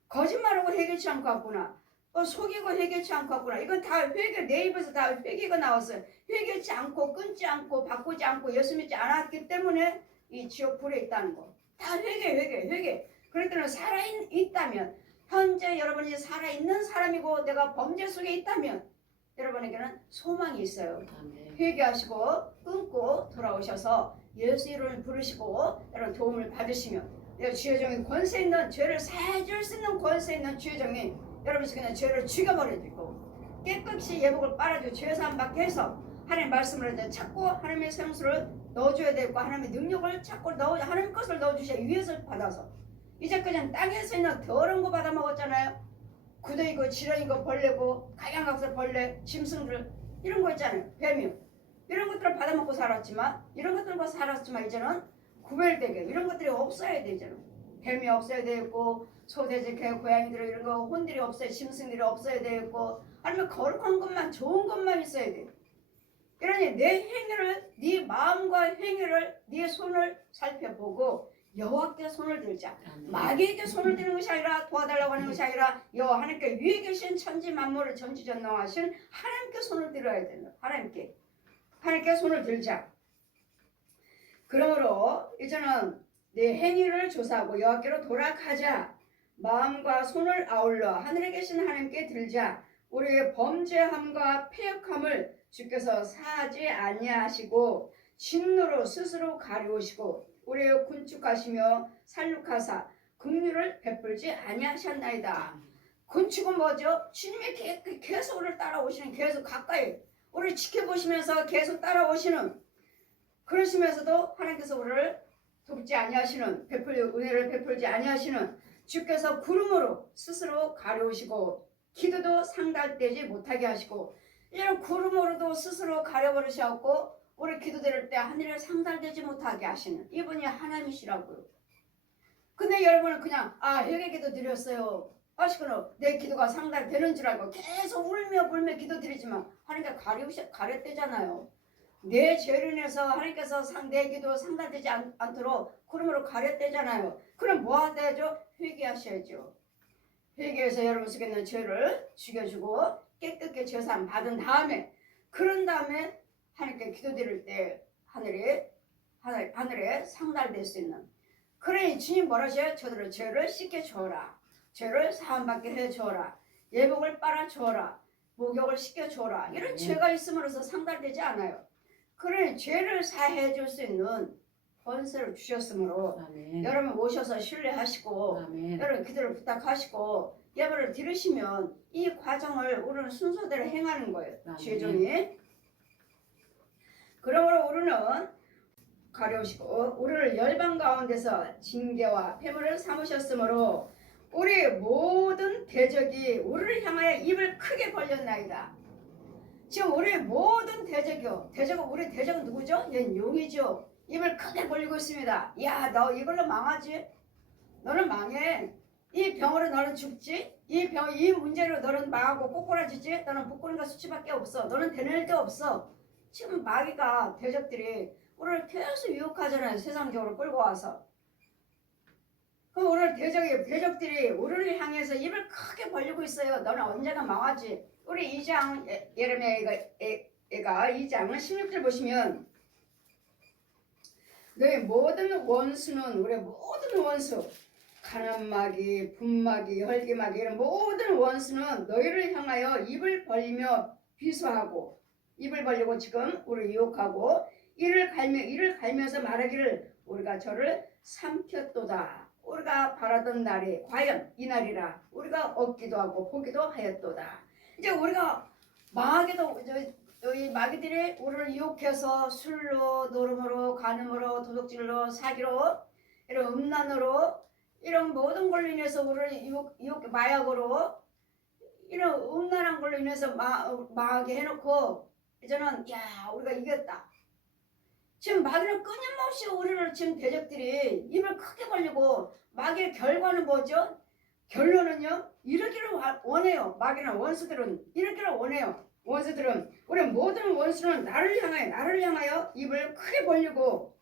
거짓말하고 회개치 않고 왔구나. 또 속이고 회개치 않고 왔구나. 이건 다 회개 내 입에서 다 회개가 나왔어요. 회개치 않고 끊지 않고 바꾸지 않고 예수 믿지 않았기 때문에 이 지옥 불에 있다는 거. 다 회개. 그럴 때는 살아있다면 현재 여러분이 살아있는 사람이고 내가 범죄 속에 있다면 여러분에게는 소망이 있어요. 회개하시고 끊고 돌아오셔서 예수 이름을 부르시고 여러분 도움을 받으시면 주의 종이 권세 있는 죄를 사해줄 수 있는 권세 있는 주의 종이 여러분이 그냥 죄를 죽여버려주고 깨끗이 예복을 빨아주고 죄사함 받게 해서 하나님의 말씀을 찾고 하나님의 생수를 넣어줘야 되고 하나님의 능력을 찾고 하나님 것을 넣어주셔야 위에서 받아서 이제 그냥 땅에서 있는 더러운 거 받아 먹었잖아요. 구더기고 지렁이고 벌레고 가양각서 벌레 짐승들 이런 거 있잖아요. 뱀이 이런 것들을 받아 먹고 살았지만 이제는 구별되게 이런 것들이 없어야 되잖아. 뱀이 없어야 되고 소돼지 개 고양이들 이런 거 혼들이 없어야 짐승들이 없어야 되고 아니면 거룩한 것만 좋은 것만 있어야 돼. 그러니 내 행위를 네 마음과 행위를 네 손을 살펴보고 여호와께 손을 들자. 마귀에게 손을 드는 것이 아니라 도와달라고 하는 것이 아니라 여호와 하나님께 위에 계신 천지 만물을 전지전능하신 하나님께 손을 들어야 된다. 하나님께 손을 들자. 그러므로 이제는 내 행위를 조사하고 여호와께로 돌아가자. 마음과 손을 아울러 하늘에 계신 하나님께 들자. 우리의 범죄함과 패역함을 주께서 사하지 아니하시고 진노로 스스로 가리우시고 우리의 군축하시며 살육하사 긍휼을 베풀지 아니하셨나이다. 군축은 뭐죠? 주님이 계속 우리를 따라오시는 계속 가까이 우리를 지켜보시면서 계속 따라오시는 그러시면서도 하나님께서 우리를 돕지 아니하시는 은혜를 베풀지 아니하시는 주께서 구름으로 스스로 가려우시고 기도도 상달되지 못하게 하시고 이런 구름으로도 스스로 가려버리셨고 우리 기도 드릴 때 하늘에 상달되지 못하게 하시는 이분이 하나님이시라고요. 근데 여러분은 그냥 회개 기도 드렸어요 하시거나 내 기도가 상달되는 줄 알고 계속 울며 불며 기도 드리지만 하나님께 가렸대잖아요. 내 죄를 인해서 하나님께서 내 기도 상달되지 않도록 구름으로 가렸대잖아요. 그럼 뭐 하셔야죠? 회개하셔야죠. 회개해서 여러분 속에 있는 죄를 죽여주고 깨끗게 죄사함 받은 다음에 그런 다음에 하나님께 기도드릴 때 하늘이 하늘에 상달될 수 있는. 그러니 주님 뭐라 하셔요? 저들을 죄를 씻게 주어라. 죄를 사함받게 해 주어라. 예복을 빨아 주어라. 목욕을 시켜 주어라. 이런 죄가 있음으로써 상달되지 않아요. 그러니 죄를 사해 줄 수 있는 권세를 주셨으므로 아멘. 여러분 오셔서 신뢰하시고 아멘. 여러분 기도를 부탁하시고 예배를 드리시면 이 과정을 우리는 순서대로 행하는 거예요. 아멘. 최종이. 그러므로 우리는 가려우시고 우리를 열방 가운데서 징계와 폐물을 삼으셨으므로 우리 모든 대적이 우리를 향하여 입을 크게 벌렸나이다. 지금 우리 모든 대적이요. 우리 대적은 누구죠? 얘는 용이죠. 입을 크게 벌리고 있습니다. 야, 너 이걸로 망하지? 너는 망해. 이 병으로 너는 죽지? 이 문제로 너는 망하고 꼬꾸라지지? 너는 부끄러움과 수치밖에 없어. 너는 되낼 데 없어. 지금 마귀가 대적들이 우리를 계속 유혹하잖아요. 세상적으로 끌고 와서. 그럼 오늘 대적들이 우리를 향해서 입을 크게 벌리고 있어요. 너는 언젠가 망하지? 우리 2장 예레미야가 2장 16절 보시면 너희 모든 원수는 우리의 모든 원수 가난마귀, 분마귀, 헐기마귀 이런 모든 원수는 너희를 향하여 입을 벌리며 비수하고 입을 벌리고 지금 우리를 유혹하고 이를 갈면서 말하기를 우리가 저를 삼켰도다. 우리가 바라던 날이 과연 이 날이라 우리가 얻기도 하고 보기도 하였도다. 이제 우리가 망하게도 이 마귀들이 우리를 유혹해서 술로, 노름으로, 간음으로, 도둑질로, 사기로, 이런 음란으로, 이런 모든 걸로 인해서 우리를 유혹 마약으로, 이런 음란한 걸로 인해서 망하게 해놓고 이제는 야 우리가 이겼다. 지금 마귀는 끊임없이 우리를 지금 대적들이 입을 크게 벌리고 마귀의 결과는 뭐죠? 결론은요 이러기를 원해요. 마귀는 원수들은 이러기를 원해요. 원수들은 우리 모든 원수는 나를 향하여 입을 크게 벌리고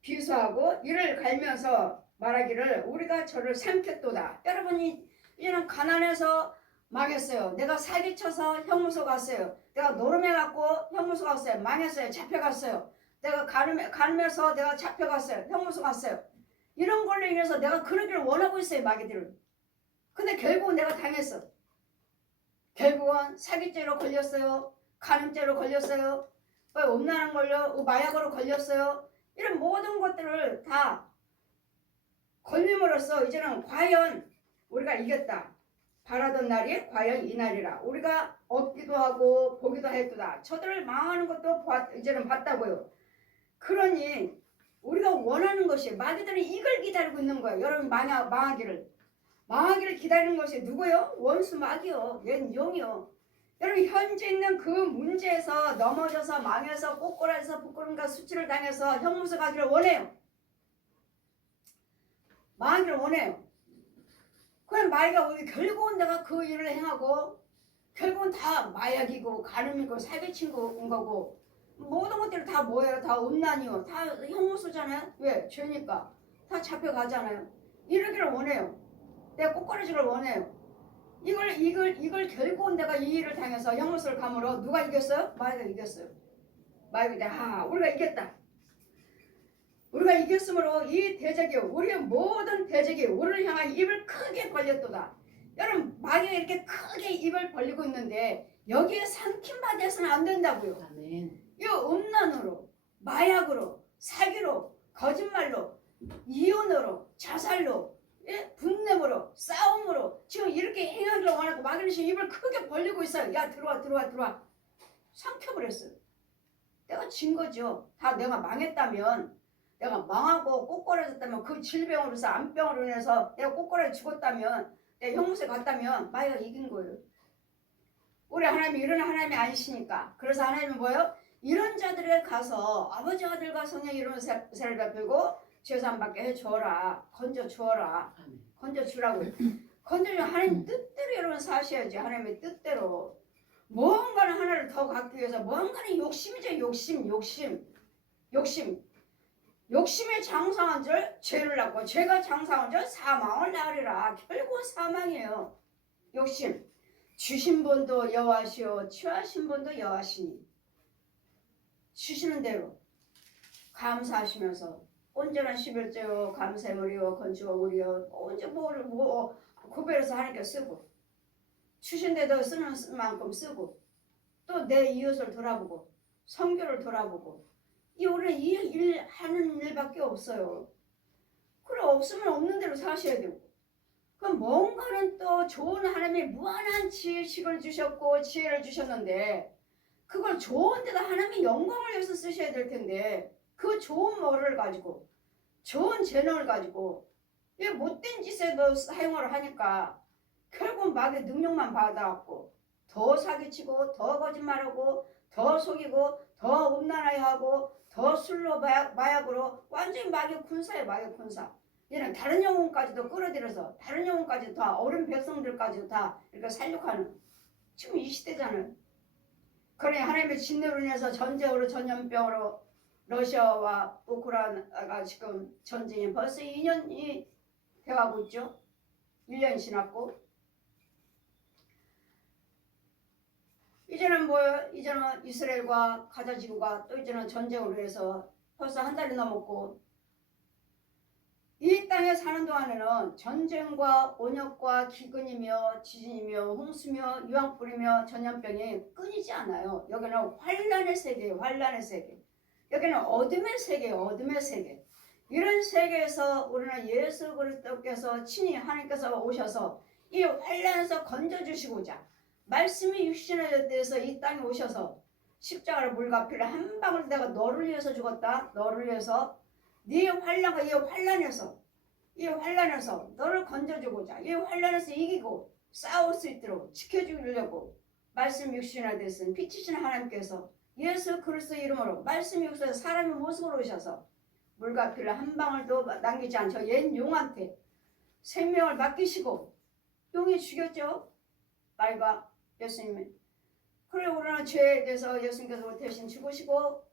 비수하고 이를 갈면서 말하기를 우리가 저를 삼켰도다. 여러분이 이제는 가난해서 망했어요. 내가 사기쳐서 형무소 갔어요. 내가 노름해갖고 형무소 갔어요. 망했어요. 잡혀갔어요. 내가 가늠해서 내가 잡혀갔어요. 형무소 갔어요. 이런 걸로 인해서 내가 그러기를 원하고 있어요. 마귀들은. 근데 결국은 내가 당했어. 결국은 사기죄로 걸렸어요. 간음죄로 걸렸어요. 음란한 걸로 마약으로 걸렸어요. 이런 모든 것들을 다 걸림으로써 이제는 과연 우리가 이겼다. 바라던 날이 과연 이 날이라. 우리가 얻기도 하고 보기도 했도다. 저들을 망하는 것도 이제는 봤다고요. 그러니 우리가 원하는 것이 마귀들은 이걸 기다리고 있는 거예요. 여러분 망하기를 기다리는 것이 누구요? 원수 마귀요. 얘는 용이요. 여러분 현재 있는 그 문제에서 넘어져서 망해서 꼬꾸라져서 부끄러움과 수치를 당해서 형무소 가기를 원해요. 망하기를 원해요. 그럼 마귀가 결국은 내가 그 일을 행하고 결국은 다 마약이고 간음이고 사기친 거고 모든 것들이 다 뭐예요? 다 음란이요. 다 형무소잖아요. 왜? 죄니까. 다 잡혀가잖아요. 이러기를 원해요. 내가 꼬꾸라지기를 원해요. 이걸 결국은 내가 이 일을 당해서 형무소를 감으로 누가 이겼어요? 마귀가 이겼어요. 마귀가 우리가 이겼다. 우리가 이겼으므로 이 대적이 우리의 모든 대적이 우리를 향한 입을 크게 벌렸도다. 여러분 마귀가 이렇게 크게 입을 벌리고 있는데 여기에 삼킴받아 해서는 안 된다고요. 아멘. 이 음란으로 마약으로 사기로 거짓말로 이혼으로 자살로 분냄으로 싸움으로 지금 이렇게 행하기를 원하고 마귀는 지금 입을 크게 벌리고 있어요. 야 들어와 삼켜버렸어요. 내가 진 거죠. 다 내가 망했다면 내가 망하고 꼬꾸라졌다면 그 질병으로서 암병으로 인해서 내가 꼬꾸라져 죽었다면 내가 형무소에 갔다면 마귀가 이긴 거예요. 우리 하나님이 이런 하나님이 아니시니까. 그래서 하나님은 뭐예요? 이런 자들에 가서 아버지 아들과 성령 이름으로 세를 베풀고 죄사함 받게 해줘라. 건져주어라. 건져주라고요. 건져주 하나님 뜻대로 여러분 사셔야지. 하나님의 뜻대로. 무언가는 하나를 더 갖기 위해서 무언가는 욕심이죠. 욕심이 장사한 줄 죄를 낳고 죄가 장사한 줄 사망을 낳으리라. 결국은 사망이에요. 욕심. 주신 분도 여호와시오 취하신 분도 여호와시니. 주시는 대로 감사하시면서 온전한 11조요 감사물이요 건축물이요 언제 뭐 구별해서 하나님께 쓰고 주신 데도 쓰는 만큼 쓰고 또 내 이웃을 돌아보고 선교를 돌아보고 우리는 이 일 하는 일밖에 없어요. 그래 없으면 없는 대로 사셔야 되고 그럼 뭔가는 또 좋은 하나님이 무한한 지식을 주셨고 지혜를 주셨는데 그걸 좋은 데다 하나님의 영광을 위해서 쓰셔야 될 텐데 그 좋은 머리를 가지고 좋은 재능을 가지고 이 못된 짓에 너 사용을 하니까 결국 마귀 능력만 받아갖고 더 사기치고 더 거짓말하고 더 속이고 더 음란하게 하고 더 술로 마약으로 완전히 마귀 군사예요. 마귀 군사. 얘는 다른 영혼까지도 끌어들여서 다른 영혼까지도 다 어린 백성들까지도 다 이렇게 살육하는 지금 이 시대잖아요. 그러니 하나님의 진노로 인해서 전쟁으로 전염병으로 러시아와 우크라이나가 지금 전쟁이 벌써 2년이 돼가고 있죠. 1년이 지났고 이제는 뭐예요? 이제는 이스라엘과 가자 지구가 또 이제는 전쟁으로 해서 벌써 한 달이 넘었고 이 땅에 사는 동안에는 전쟁과 온역과 기근이며 지진이며 홍수며 유황불이며 전염병이 끊이지 않아요. 여기는 환란의 세계예요. 환란의 세계. 여기는 어둠의 세계예요. 어둠의 세계. 이런 세계에서 우리는 예수 그리스도께서 친히 하나님께서 오셔서 이 환란에서 건져주시고자 말씀이 육신에 대해서 이 땅에 오셔서 십자가를 물가피를 한 방울 내가 너를 위해서 죽었다. 너를 위해서 네 환란과 이 환란에서 너를 건져주고자 이 환란에서 이기고 싸울 수 있도록 지켜주려고 말씀 육신에 대해서는 빛이신 하나님께서 예수 그리스도 이름으로 말씀 육신에서 사람의 모습으로 오셔서 물과 피를 한 방울도 남기지 않죠. 옛 용한테 생명을 맡기시고 용이 죽였죠. 말과 예수님이. 그래 우리는 죄에 대해서 예수님께서 대신 죽으시고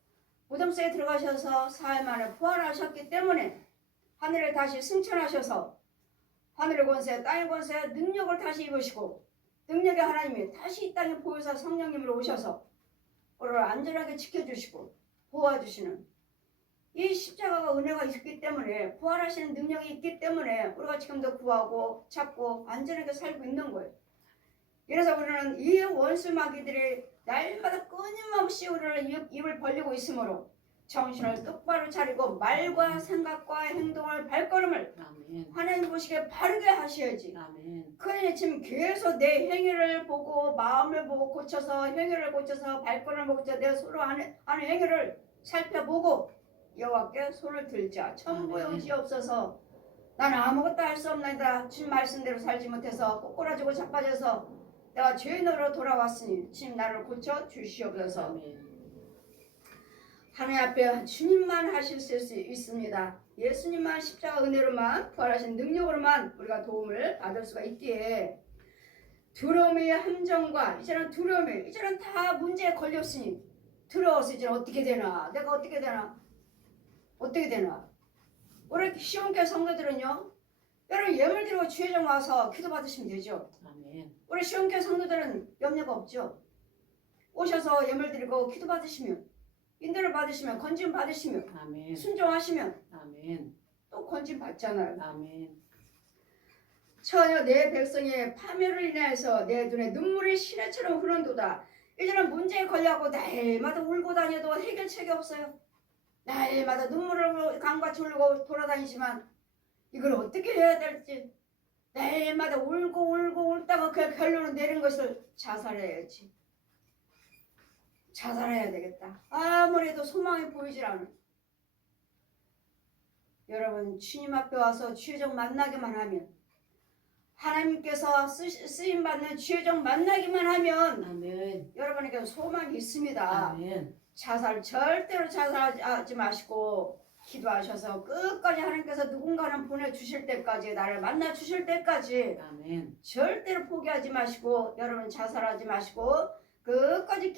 무덤속에 들어가셔서 사흘 만에 부활하셨기 때문에 하늘에 다시 승천하셔서 하늘의 권세 땅의 권세 능력을 다시 입으시고 능력의 하나님이 다시 이 땅에 보혜사 성령님으로 오셔서 우리를 안전하게 지켜주시고 보호해주시는 이 십자가가 은혜가 있기 때문에 부활하시는 능력이 있기 때문에 우리가 지금도 구하고 찾고 안전하게 살고 있는 거예요. 그래서 우리는 이 원수 마귀들이 날마다 끊임없이 우리를 입을 벌리고 있으므로 정신을 똑바로 차리고 말과 생각과 행동을 발걸음을 아멘. 하나님 보시기에 바르게 하셔야지. 아멘. 그러니 지금 계속 내 행위를 보고 마음을 보고 고쳐서 행위를 고쳐서 발걸음을 고쳐 내가 서로 하는 행위를 살펴보고 여호와께 손을 들자. 천부 영지 없어서 나는 아무것도 할 수 없나이다. 주님 말씀대로 살지 못해서 꼬꾸라지고 자빠져서 내가 죄인으로 돌아왔으니 주님 나를 고쳐 주시옵소서. 아멘. 하나님 앞에 주님만 하실 수 있습니다. 예수님만 십자가 은혜로만 부활하신 능력으로만 우리가 도움을 받을 수가 있기에 두려움의 함정과 이제는 다 문제에 걸렸으니 두려워서 이제 어떻게 되나 내가 어떻게 되나 우리 시온교회 성도들은요 여러분 예물 드리고 주의정 와서 기도 받으시면 되죠. 아멘. 우리 시온교회 성도들은 염려가 없죠. 오셔서 예물 드리고 기도 받으시면 인도를 받으시면 건진 받으시면 아멘. 순종하시면 아멘. 또 건진 받잖아요. 아멘. 전혀 내 백성의 파멸을 인하여서 내 눈에 눈물이 시내처럼 흐른도다. 이제는 문제에 걸려갖고 날마다 울고 다녀도 해결책이 없어요. 날마다 눈물을 강같이 흘리고 돌아다니지만 이걸 어떻게 해야 될지 날마다 울고 울다가 그 결론을 내린 것을 자살해야지. 자살해야 되겠다. 아무래도 소망이 보이질 않아. 여러분 주님 앞에 와서 주의적 만나기만 하면 하나님께서 쓰임받는 주의적 만나기만 하면 아멘. 여러분에게 소망이 있습니다. 아멘. 절대로 자살하지 마시고 기도하셔서 끝까지 하나님께서 누군가는 보내주실 때까지 나를 만나 주실 때까지 아멘. 절대로 포기하지 마시고 여러분 자살하지 마시고 끝까지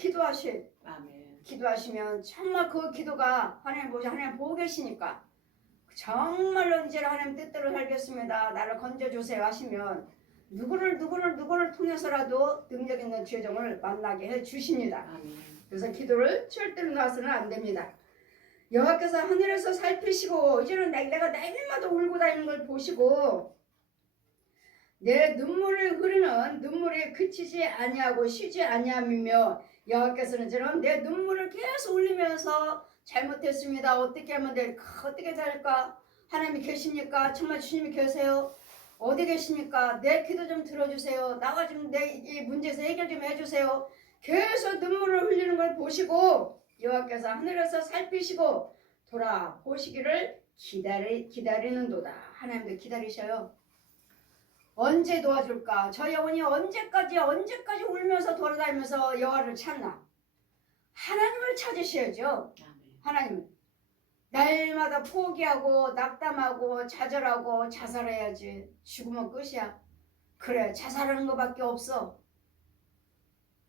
기도하시면 정말 그 기도가 하나님 보고 계시니까 정말로 이제는 하나님 뜻대로 살겠습니다. 나를 건져주세요 하시면 누구를 통해서라도 능력 있는 죄종을 만나게 해 주십니다. 아멘. 그래서 기도를 절대로 놔서는 안 됩니다. 여호와께서 하늘에서 살피시고 이제는 내가 날마다 울고 다니는 걸 보시고 내 눈물을 흐르는 눈물이 그치지 아니하고 쉬지 아니함이며 여호와께서는 저는 내 눈물을 계속 흘리면서 잘못했습니다. 어떻게 하면 될까? 어떻게 될까? 하나님이 계십니까? 정말 주님이 계세요? 어디 계십니까? 내 기도 좀 들어주세요. 나가 좀 내 이 문제에서 해결 좀 해주세요. 계속 눈물을 흘리는 걸 보시고 여호와께서 하늘에서 살피시고 돌아보시기를 기다리는도다. 하나님도 기다리셔요. 언제 도와줄까? 저 영혼이 언제까지 울면서 돌아다니면서 여호와를 찾나? 하나님을 찾으셔야죠. 하나님. 날마다 포기하고 낙담하고 좌절하고 자살해야지. 죽으면 끝이야. 그래, 자살하는 것밖에 없어.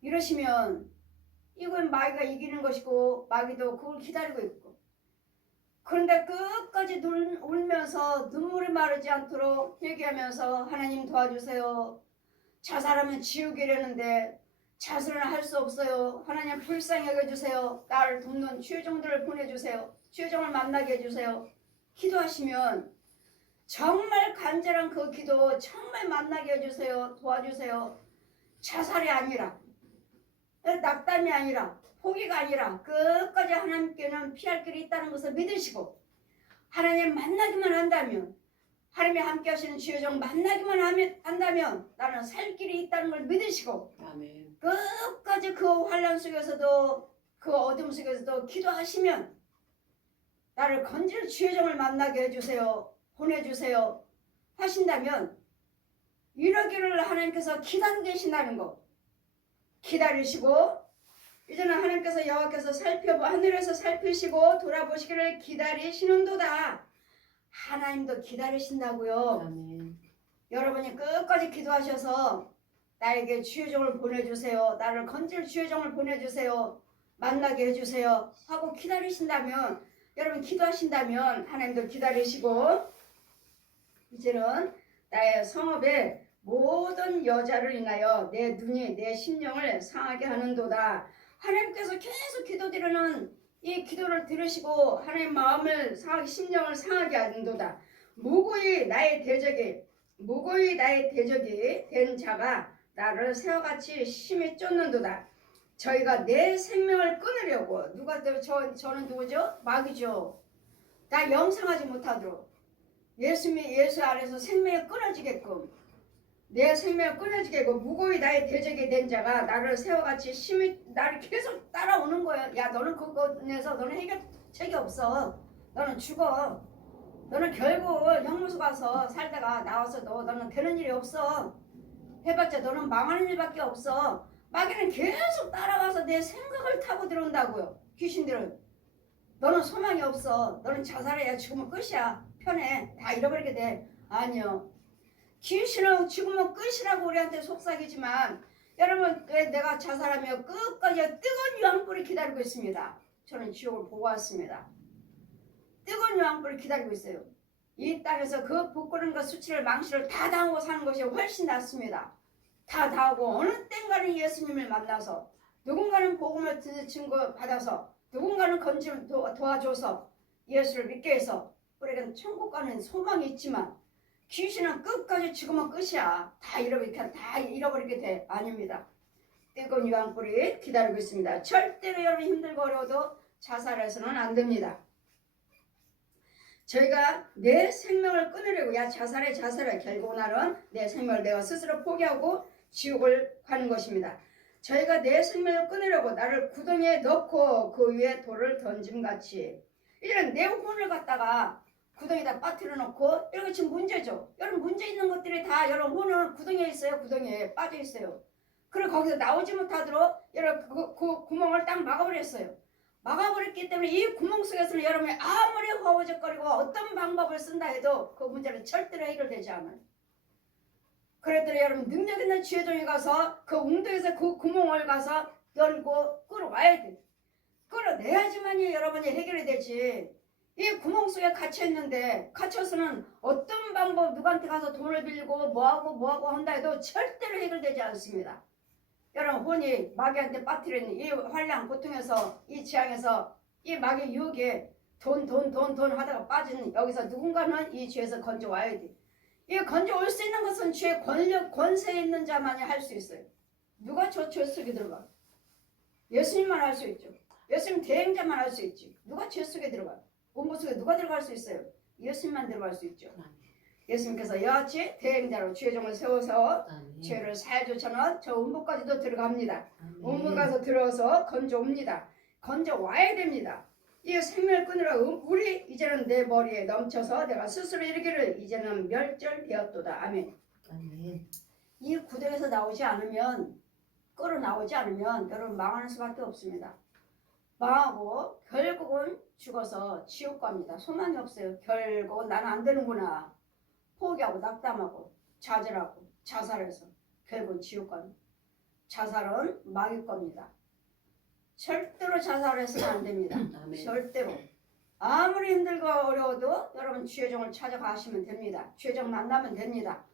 이러시면 이건 마귀가 이기는 것이고 마귀도 그걸 기다리고 있고, 그런데 끝까지 울면서 눈물이 마르지 않도록 회개하면서 하나님 도와주세요. 자살하면 지옥이라는데 자살은 할 수 없어요. 하나님 불쌍히 여겨주세요. 나를 돕는 주여종들을 보내주세요. 주여종을 만나게 해주세요. 기도하시면 정말 간절한 그 기도 정말 만나게 해주세요. 도와주세요. 자살이 아니라, 낙담이 아니라, 포기가 아니라 끝까지 하나님께는 피할 길이 있다는 것을 믿으시고 하나님 만나기만 한다면, 하나님이 함께 하시는 주여종 만나기만 한다면 나는 살 길이 있다는 걸 믿으시고 아멘. 끝까지 그 환난 속에서도 그 어둠 속에서도 기도하시면 나를 건질 주여종을 만나게 해주세요. 보내주세요 하신다면 이러기를 하나님께서 기다리고 계신다는 거 기다리시고, 이제는 하나님께서 여호와께서 하늘에서 살피시고 돌아보시기를 기다리시는도다. 하나님도 기다리신다고요. 아멘. 여러분이 끝까지 기도하셔서 나에게 주여종을 보내주세요. 나를 건질 주여종을 보내주세요. 만나게 해주세요 하고 기다리신다면, 여러분 기도하신다면 하나님도 기다리시고, 이제는 나의 성읍에 모든 여자를 인하여 내 눈이 내 심령을 상하게 하는도다. 하나님께서 계속 기도드리는 이 기도를 들으시고 하나님 마음을 상하게, 심령을 상하게 하는도다. 무고히 나의 대적이 된 자가 나를 새와같이 심히 쫓는도다. 저희가 내 생명을 끊으려고, 저는 누구죠? 마귀죠. 나 영생하지 못하도록 예수 안에서 생명이 끊어지게끔, 내 생명이 끊어지게끔 무고히 나의 대적이 된 자가 나를 새와같이 심히 나를 계속 따라오는 거예요. 야, 너는 그것에서 너는 해결책이 없어. 너는 죽어. 너는 결국 형무소 가서 살다가 나와서 너는 되는 일이 없어. 해봤자 너는 망하는 일밖에 없어. 마귀는 계속 따라와서 내 생각을 타고 들어온다고요. 귀신들은. 너는 소망이 없어. 너는 자살해야 죽으면 끝이야. 편해. 다 잃어버리게 돼. 아니요. 귀신은 죽으면 끝이라고 우리한테 속삭이지만, 여러분, 내가 자살하며 끝까지 뜨거운 유황불이 기다리고 있습니다. 저는 지옥을 보고 왔습니다. 뜨거운 유황불이 기다리고 있어요. 이 땅에서 그 부끄러움과 수치를 망치를 다 당하고 사는 것이 훨씬 낫습니다. 다 당하고 어느 땐가는 예수님을 만나서, 누군가는 복음을 증거 받아서, 누군가는 건짐을 도와줘서 예수를 믿게 해서 우리에게는 천국 가는 소망이 있지만, 귀신은 끝까지 죽으면 끝이야. 다 잃어버리게 돼. 아닙니다. 뜨거운 유황불이 기다리고 있습니다. 절대로 여러분 힘들고 어려워도 자살해서는 안 됩니다. 저희가 내 생명을 끊으려고, 야 자살해 결국 나는 내 생명을 내가 스스로 포기하고 지옥을 가는 것입니다. 저희가 내 생명을 끊으려고 나를 구덩이에 넣고 그 위에 돌을 던짐같이, 이런 내 혼을 갖다가 구덩이에다 빠뜨려 놓고, 이런 거 지금 문제죠. 여러분 문제 있는 것들이 다 여러분 혼은 구덩이에 있어요. 구덩이에 빠져 있어요. 그리고 거기서 나오지 못하도록 여러분 그 구멍을 딱 막아버렸어요. 막아버렸기 때문에 이 구멍 속에서는 여러분이 아무리 허우적거리고 어떤 방법을 쓴다 해도 그 문제는 절대로 해결되지 않아요. 그랬더니 여러분 능력 있는 주여종이 가서 그 웅덩이에서 그 구멍을 가서 열고 끌어와야 돼. 끌어내야지만이 여러분이 해결이 되지. 이 구멍 속에 갇혀있는데, 갇혀서는 어떤 방법, 누구한테 가서 돈을 빌리고 뭐하고 한다 해도 절대로 해결되지 않습니다. 여러분 혼이 마귀한테 빠뜨리는 이 환난 고통에서, 이 재앙에서, 이 마귀 유혹에 돈 하다가 빠지는 여기서 누군가는 이 죄에서 건져와야 돼. 이 건져올 수 있는 것은 죄의 권력, 권세 있는 자만이 할 수 있어요. 누가 저 죄 속에 들어가? 예수님만 할 수 있죠. 예수님 대행자만 할 수 있지. 누가 죄 속에 들어가? 음부 속에 누가 들어갈 수 있어요? 예수님만 들어갈 수 있죠. 예수님께서 이와 같이 대행자로 죄종을 세워서 죄를 사해주셔는 저 음부까지도 들어갑니다. 음부 가서 들어서 건져옵니다. 건져와야 됩니다. 이 생명을 끊으라 우리 이제는 내 머리에 넘쳐서 내가 스스로 이르기를 이제는 멸절되었도다. 아멘. 이 구덩에서 나오지 않으면 끌어 나오지 않으면 여러분 망하는 수밖에 없습니다. 망하고 결국은 죽어서 지옥 갑니다. 소망이 없어요. 결국은 나는 안 되는구나. 포기하고 낙담하고 좌절하고 자살해서 결국은 지옥 갑니다. 자살은 망일 겁니다. 절대로 자살해서는 안 됩니다. 절대로. 아무리 힘들고 어려워도 여러분 죄종을 찾아가시면 됩니다. 죄종 만나면 됩니다.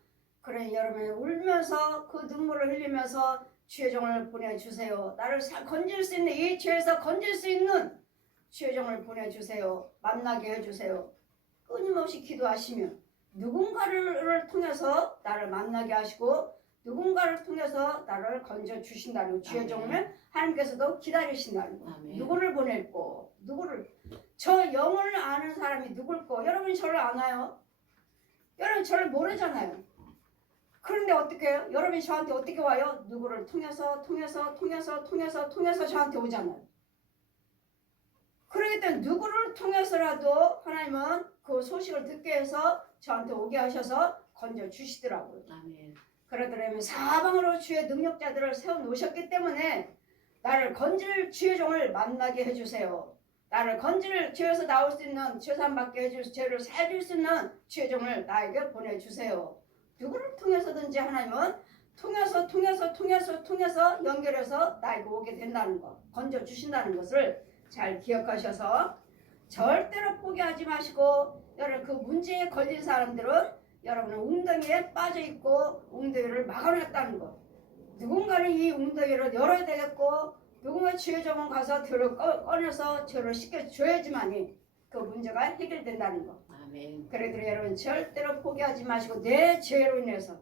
그러니 여러분이 울면서 그 눈물을 흘리면서 죄종을 보내주세요. 나를 건질 수 있는 이 죄에서 건질 수 있는 죄종을 보내주세요. 만나게 해주세요. 끊임없이 기도하시면 누군가를 통해서 나를 만나게 하시고 누군가를 통해서 나를 건져주신다는 죄종을 하나님께서도 기다리신다는 거. 누구를 보낼고 누구를 저 영혼을 아는 사람이 누굴고 여러분이 저를 아나요? 여러분 저를 모르잖아요. 그런데 어떻게 해요? 여러분이 저한테 어떻게 와요? 누구를 통해서 저한테 오잖아요. 그렇기 때문에 누구를 통해서라도 하나님은 그 소식을 듣게 해서 저한테 오게 하셔서 건져주시더라고요. 그러더라면 사방으로 주의 능력자들을 세워놓으셨기 때문에 나를 건질 주의 종을 만나게 해주세요. 나를 건질 죄에서 나올 수 있는 죄산받게 해줄 죄를 사해줄 수 있는 주의 종을 나에게 보내주세요. 누구를 통해서든지 하나님은 통해서 연결해서 나에게 오게 된다는 것, 건져주신다는 것을 잘 기억하셔서 절대로 포기하지 마시고 여러분 그 문제에 걸린 사람들은 여러분은 웅덩이에 빠져있고 웅덩이를 막아냈다는 것. 누군가는 이 웅덩이를 열어야 되겠고 누군가 죄의 종은 가서 들을 꺼내서 죄를 씻겨줘야지만이 그 문제가 해결된다는 것. 아멘. 그래도 여러분 절대로 포기하지 마시고 내 죄로 인해서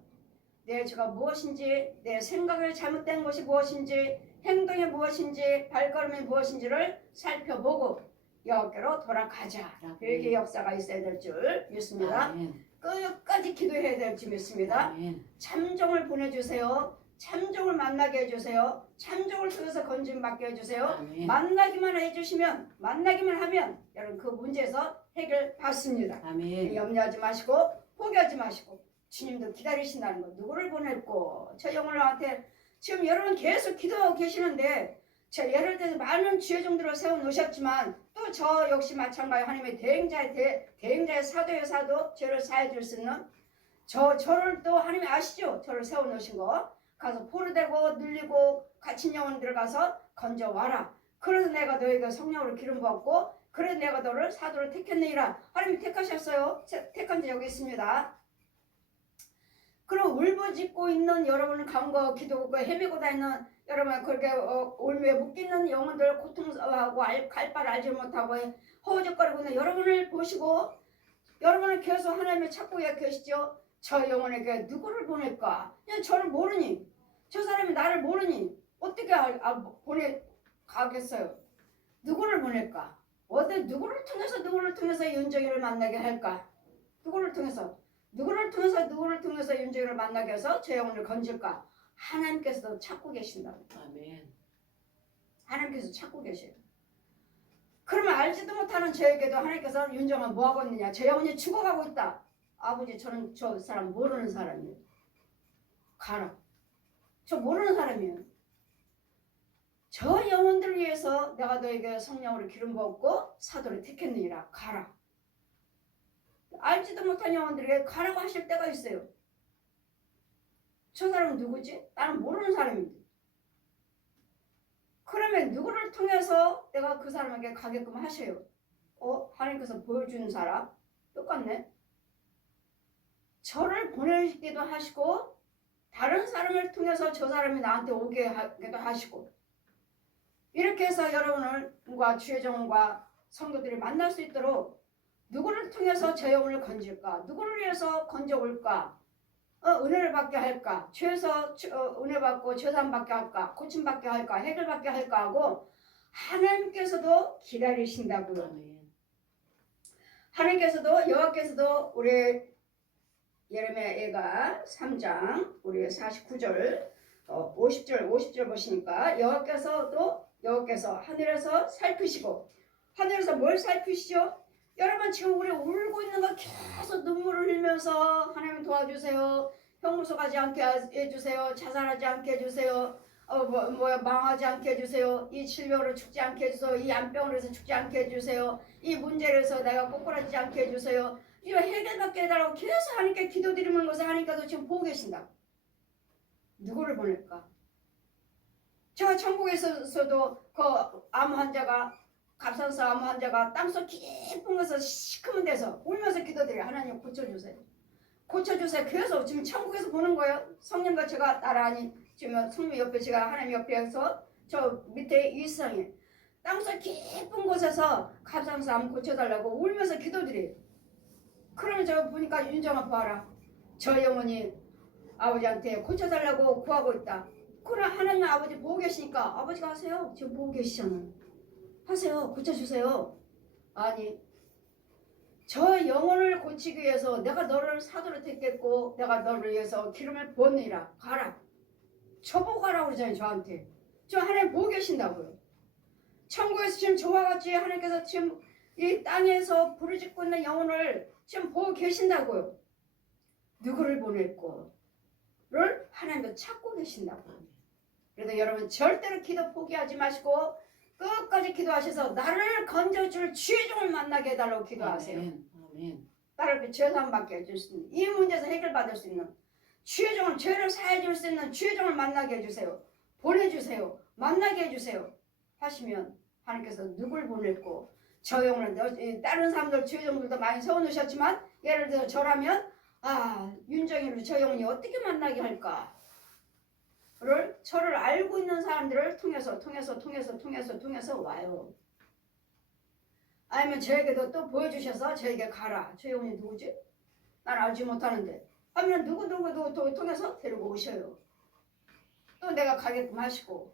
내 죄가 무엇인지 내 생각을 잘못된 것이 무엇인지 행동이 무엇인지 발걸음이 무엇인지를 살펴보고 여호와께로 돌아가자. 이렇게 역사가 있어야 될 줄 믿습니다. 아멘. 끝까지 기도해야 될 줄 믿습니다. 아멘. 참종을 보내주세요. 참종을 만나게 해주세요. 참종을 통해서 건짐 받게 해주세요. 아멘. 만나기만 해주시면 만나기만 하면 여러분 그 문제에서 해결 받습니다. 아멘. 염려하지 마시고 포기하지 마시고 주님도 기다리신다는 거. 누구를 보냈고 저 영혼한테 지금 여러분 계속 기도하고 계시는데 저 예를 들어서 많은 주의종들을 세워놓으셨지만 또 저 역시 마찬가지 하나님의 대행자의 사도의 사도 죄를 사해줄 수 있는 저를 또 하나님이 아시죠? 저를 세워놓으신 거 가서 포로되고 눌리고 갇힌 영혼들 가서 건져와라. 그래서 내가 너희가 성령으로 기름 부었고 그래서 내가 너를 사도를 택했느니라. 하나님이 택하셨어요. 택한 지 여기 있습니다. 그럼 울부짖고 있는 여러분은 간거 기도고 헤매고 다니는 여러분 그렇게 울며 묶이는 영혼들 고통하고 갈 바를 알지 못하고 허우적거리고 있는 여러분을 보시고 여러분은 계속 하나님을 찾고 계시죠. 저 영혼에게 누구를 보낼까? 그냥 저를 모르니 저 사람이 나를 모르니 어떻게 보내가겠어요? 누구를 보낼까? 누구를 통해서 윤정이를 만나게 할까? 누구를 통해서 윤정이를 만나게 해서 저 영혼을 건질까? 하나님께서도 찾고 계신다. 아멘. 하나님께서 찾고 계셔요. 그러면 알지도 못하는 저에게도 하나님께서 윤정은 뭐하고 있느냐? 저 영혼이 죽어가고 있다. 아버지 저는 저 사람 모르는 사람이에요. 가라. 저 모르는 사람이에요. 저 영혼들을 위해서 내가 너에게 성령으로 기름 부었고 사도를 택했느니라. 가라. 알지도 못한 영혼들에게 가라고 하실 때가 있어요. 저 사람은 누구지? 나는 모르는 사람인데. 그러면 누구를 통해서 내가 그 사람에게 가게끔 하셔요? 하나님께서 보여주는 사람? 똑같네. 저를 보내기도 하시고 다른 사람을 통해서 저 사람이 나한테 오게 하기도 하시고 이렇게 해서 여러분과 주의 종과 성도들이 만날 수 있도록 누구를 통해서 저 영혼을 건질까? 누구를 위해서 건져올까? 은혜를 받게 할까? 죄에서 은혜 받고 죄사함 받게 할까? 고침 받게 할까? 해결 받게 할까? 하고 하나님께서도 기다리신다고요. 하나님께서도 여호와께서도 우리 예레미야가 3장 우리 49절 50절 보시니까 여호와께서 하늘에서 살피시고 하늘에서 뭘 살피시죠? 여러분 지금 우리 울고 있는 거 계속 눈물을 흘리면서 하나님 도와주세요. 형무소 가지 않게 해주세요. 자살하지 않게 해주세요. 망하지 않게 해주세요. 이 질병으로 죽지 않게 해주세요. 이 암병으로 해서 죽지 않게 해주세요. 이 문제로 해서 내가 꼬꾸라지지 않게 해주세요. 이거 해결받게 해달라고 계속 하나님께 기도드리는 것을 하나님께서 지금 보고 계신다. 누구를 보낼까? 제가 천국에서도 그 암 환자가 갑상선 암 환자가 땅속 깊은 곳에서 시커먼 데서 울면서 기도드려요. 하나님 고쳐주세요. 고쳐주세요. 그래서 지금 천국에서 보는 거예요. 성령과 제가 나란히 지금 성령 옆에 제가 하나님 옆에서 저 밑에 일상에 땅속 깊은 곳에서 갑상선 암 고쳐달라고 울면서 기도드려요. 그러면 제가 보니까 윤정아 봐라. 저 영혼이 아버지한테 고쳐달라고 구하고 있다. 그러나 하나님 아버지 보고 계시니까 아버지가 하세요. 지금 보고 계시잖아요. 하세요. 고쳐주세요. 아니 저 영혼을 고치기 위해서 내가 너를 사도로 택했고 내가 너를 위해서 기름을 부었느니라. 가라. 저보고 가라고 그러잖아요. 저한테. 저 하나님 보고 계신다고요. 천국에서 지금 저와 같이 하나님께서 지금 이 땅에서 부르짖고 있는 영혼을 지금 보고 계신다고요. 누구를 보낼거를 하나님도 찾고 계신다고요. 그래도 여러분 절대로 기도 포기하지 마시고 끝까지 기도하셔서 나를 건져줄 주의 종을 만나게 해달라고 기도하세요. 아멘. 나를 죄사함 받게 해줄 수 있는 이 문제에서 해결받을 수 있는 주의 종을 죄를 사해줄 수 있는 주의 종을 만나게 해주세요. 보내주세요. 만나게 해주세요. 하시면 하나님께서 누굴 보냈고 저 영혼은 다른 사람들 주의 종들도 많이 세워놓으셨지만 예를 들어 저라면 윤정이를 저 영혼이 어떻게 만나게 할까? 를 저를 알고 있는 사람들을 통해서 와요. 아니면 저에게도 또 보여주셔서 저에게 가라. 저 영혼이 누구지? 난 알지 못하는데. 하면 누구 통해서 데리고 오셔요. 또 내가 가게끔 하시고.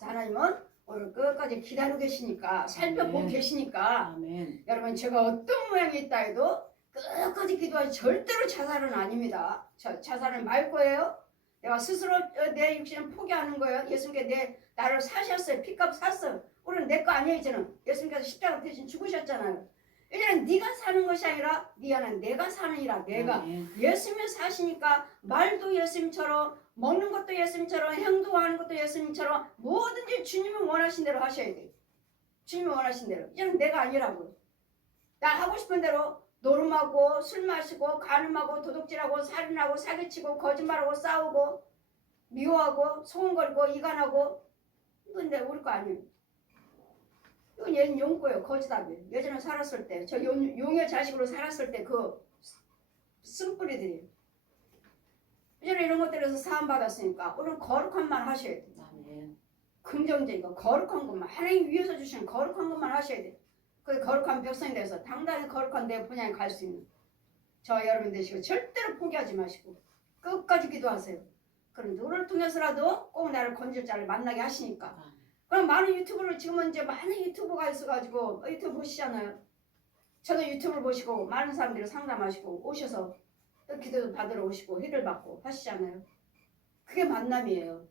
하나님은 오늘 끝까지 기다리고 계시니까 살펴보고 계시니까 아멘. 여러분 제가 어떤 모양이 있다 해도 끝까지 기도하지 절대로 자살은 아닙니다. 자살은 말 거예요. 내가 스스로 내 육신을 포기하는 거예요. 예수님께 나를 사셨어요. 피값 샀어요. 우리는 내 거 아니에요. 이제는 예수님께서 십자가 대신 죽으셨잖아요. 이제는 네가 사는 것이 아니라 네 안에 내가 사느니라. 내가 예수님이 사시니까 말도 예수님처럼 먹는 것도 예수님처럼 행동하는 것도 예수님처럼 뭐든지 주님이 원하신 대로 하셔야 돼요. 주님이 원하신 대로. 이제는 내가 아니라고요. 나 하고 싶은 대로 노름하고 술 마시고 간음하고 도둑질하고 살인하고 사기치고 거짓말하고 싸우고 미워하고 소원거리고 이간하고 이건 우리 거 아니에요. 이건 얘는 용 거예요. 거짓답이에요. 예전에 살았을 때 저 용의 자식으로 살았을 때 그 쓴뿌리들이에요. 예전에 이런 것들에서 사함 받았으니까 오늘 거룩한 말 하셔야 돼요. 긍정적인 거 거룩한 것만 하나님 위해서 주시는 거룩한 것만 하셔야 돼요. 그 거룩한 백성이 돼서 당당히 거룩한 내 분야에 갈 수 있는 저와 여러분 되시고 절대로 포기하지 마시고 끝까지 기도하세요. 그럼 누구를 통해서라도 꼭 나를 건질 자를 만나게 하시니까. 그럼 많은 유튜브를 지금은 이제 많은 유튜브가 있어가지고 유튜브 보시잖아요. 저도 유튜브를 보시고 많은 사람들이 상담하시고 오셔서 또 기도 받으러 오시고 해결 받고 하시잖아요. 그게 만남이에요.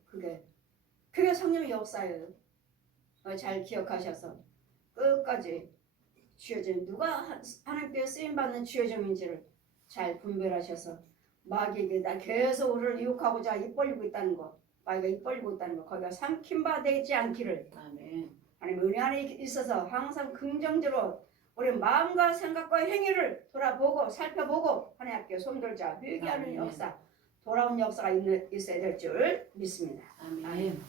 그게 성령의 역사예요. 잘 기억하셔서 끝까지 주여진 누가 하나님께 쓰임받는 주여종인지를 잘 분별하셔서 마귀에게 나 계속 우리를 유혹하고자 입 벌리고 있다는 거 마귀가 입 벌리고 있다는 거 거기가 삼킴바 되지 않기를 하나님 은혜 안에 있어서 항상 긍정적으로 우리 마음과 생각과 행위를 돌아보고 살펴보고 하나님께 손들자 회개하는 역사 돌아온 역사가 있어야 될 줄 믿습니다. 아멘.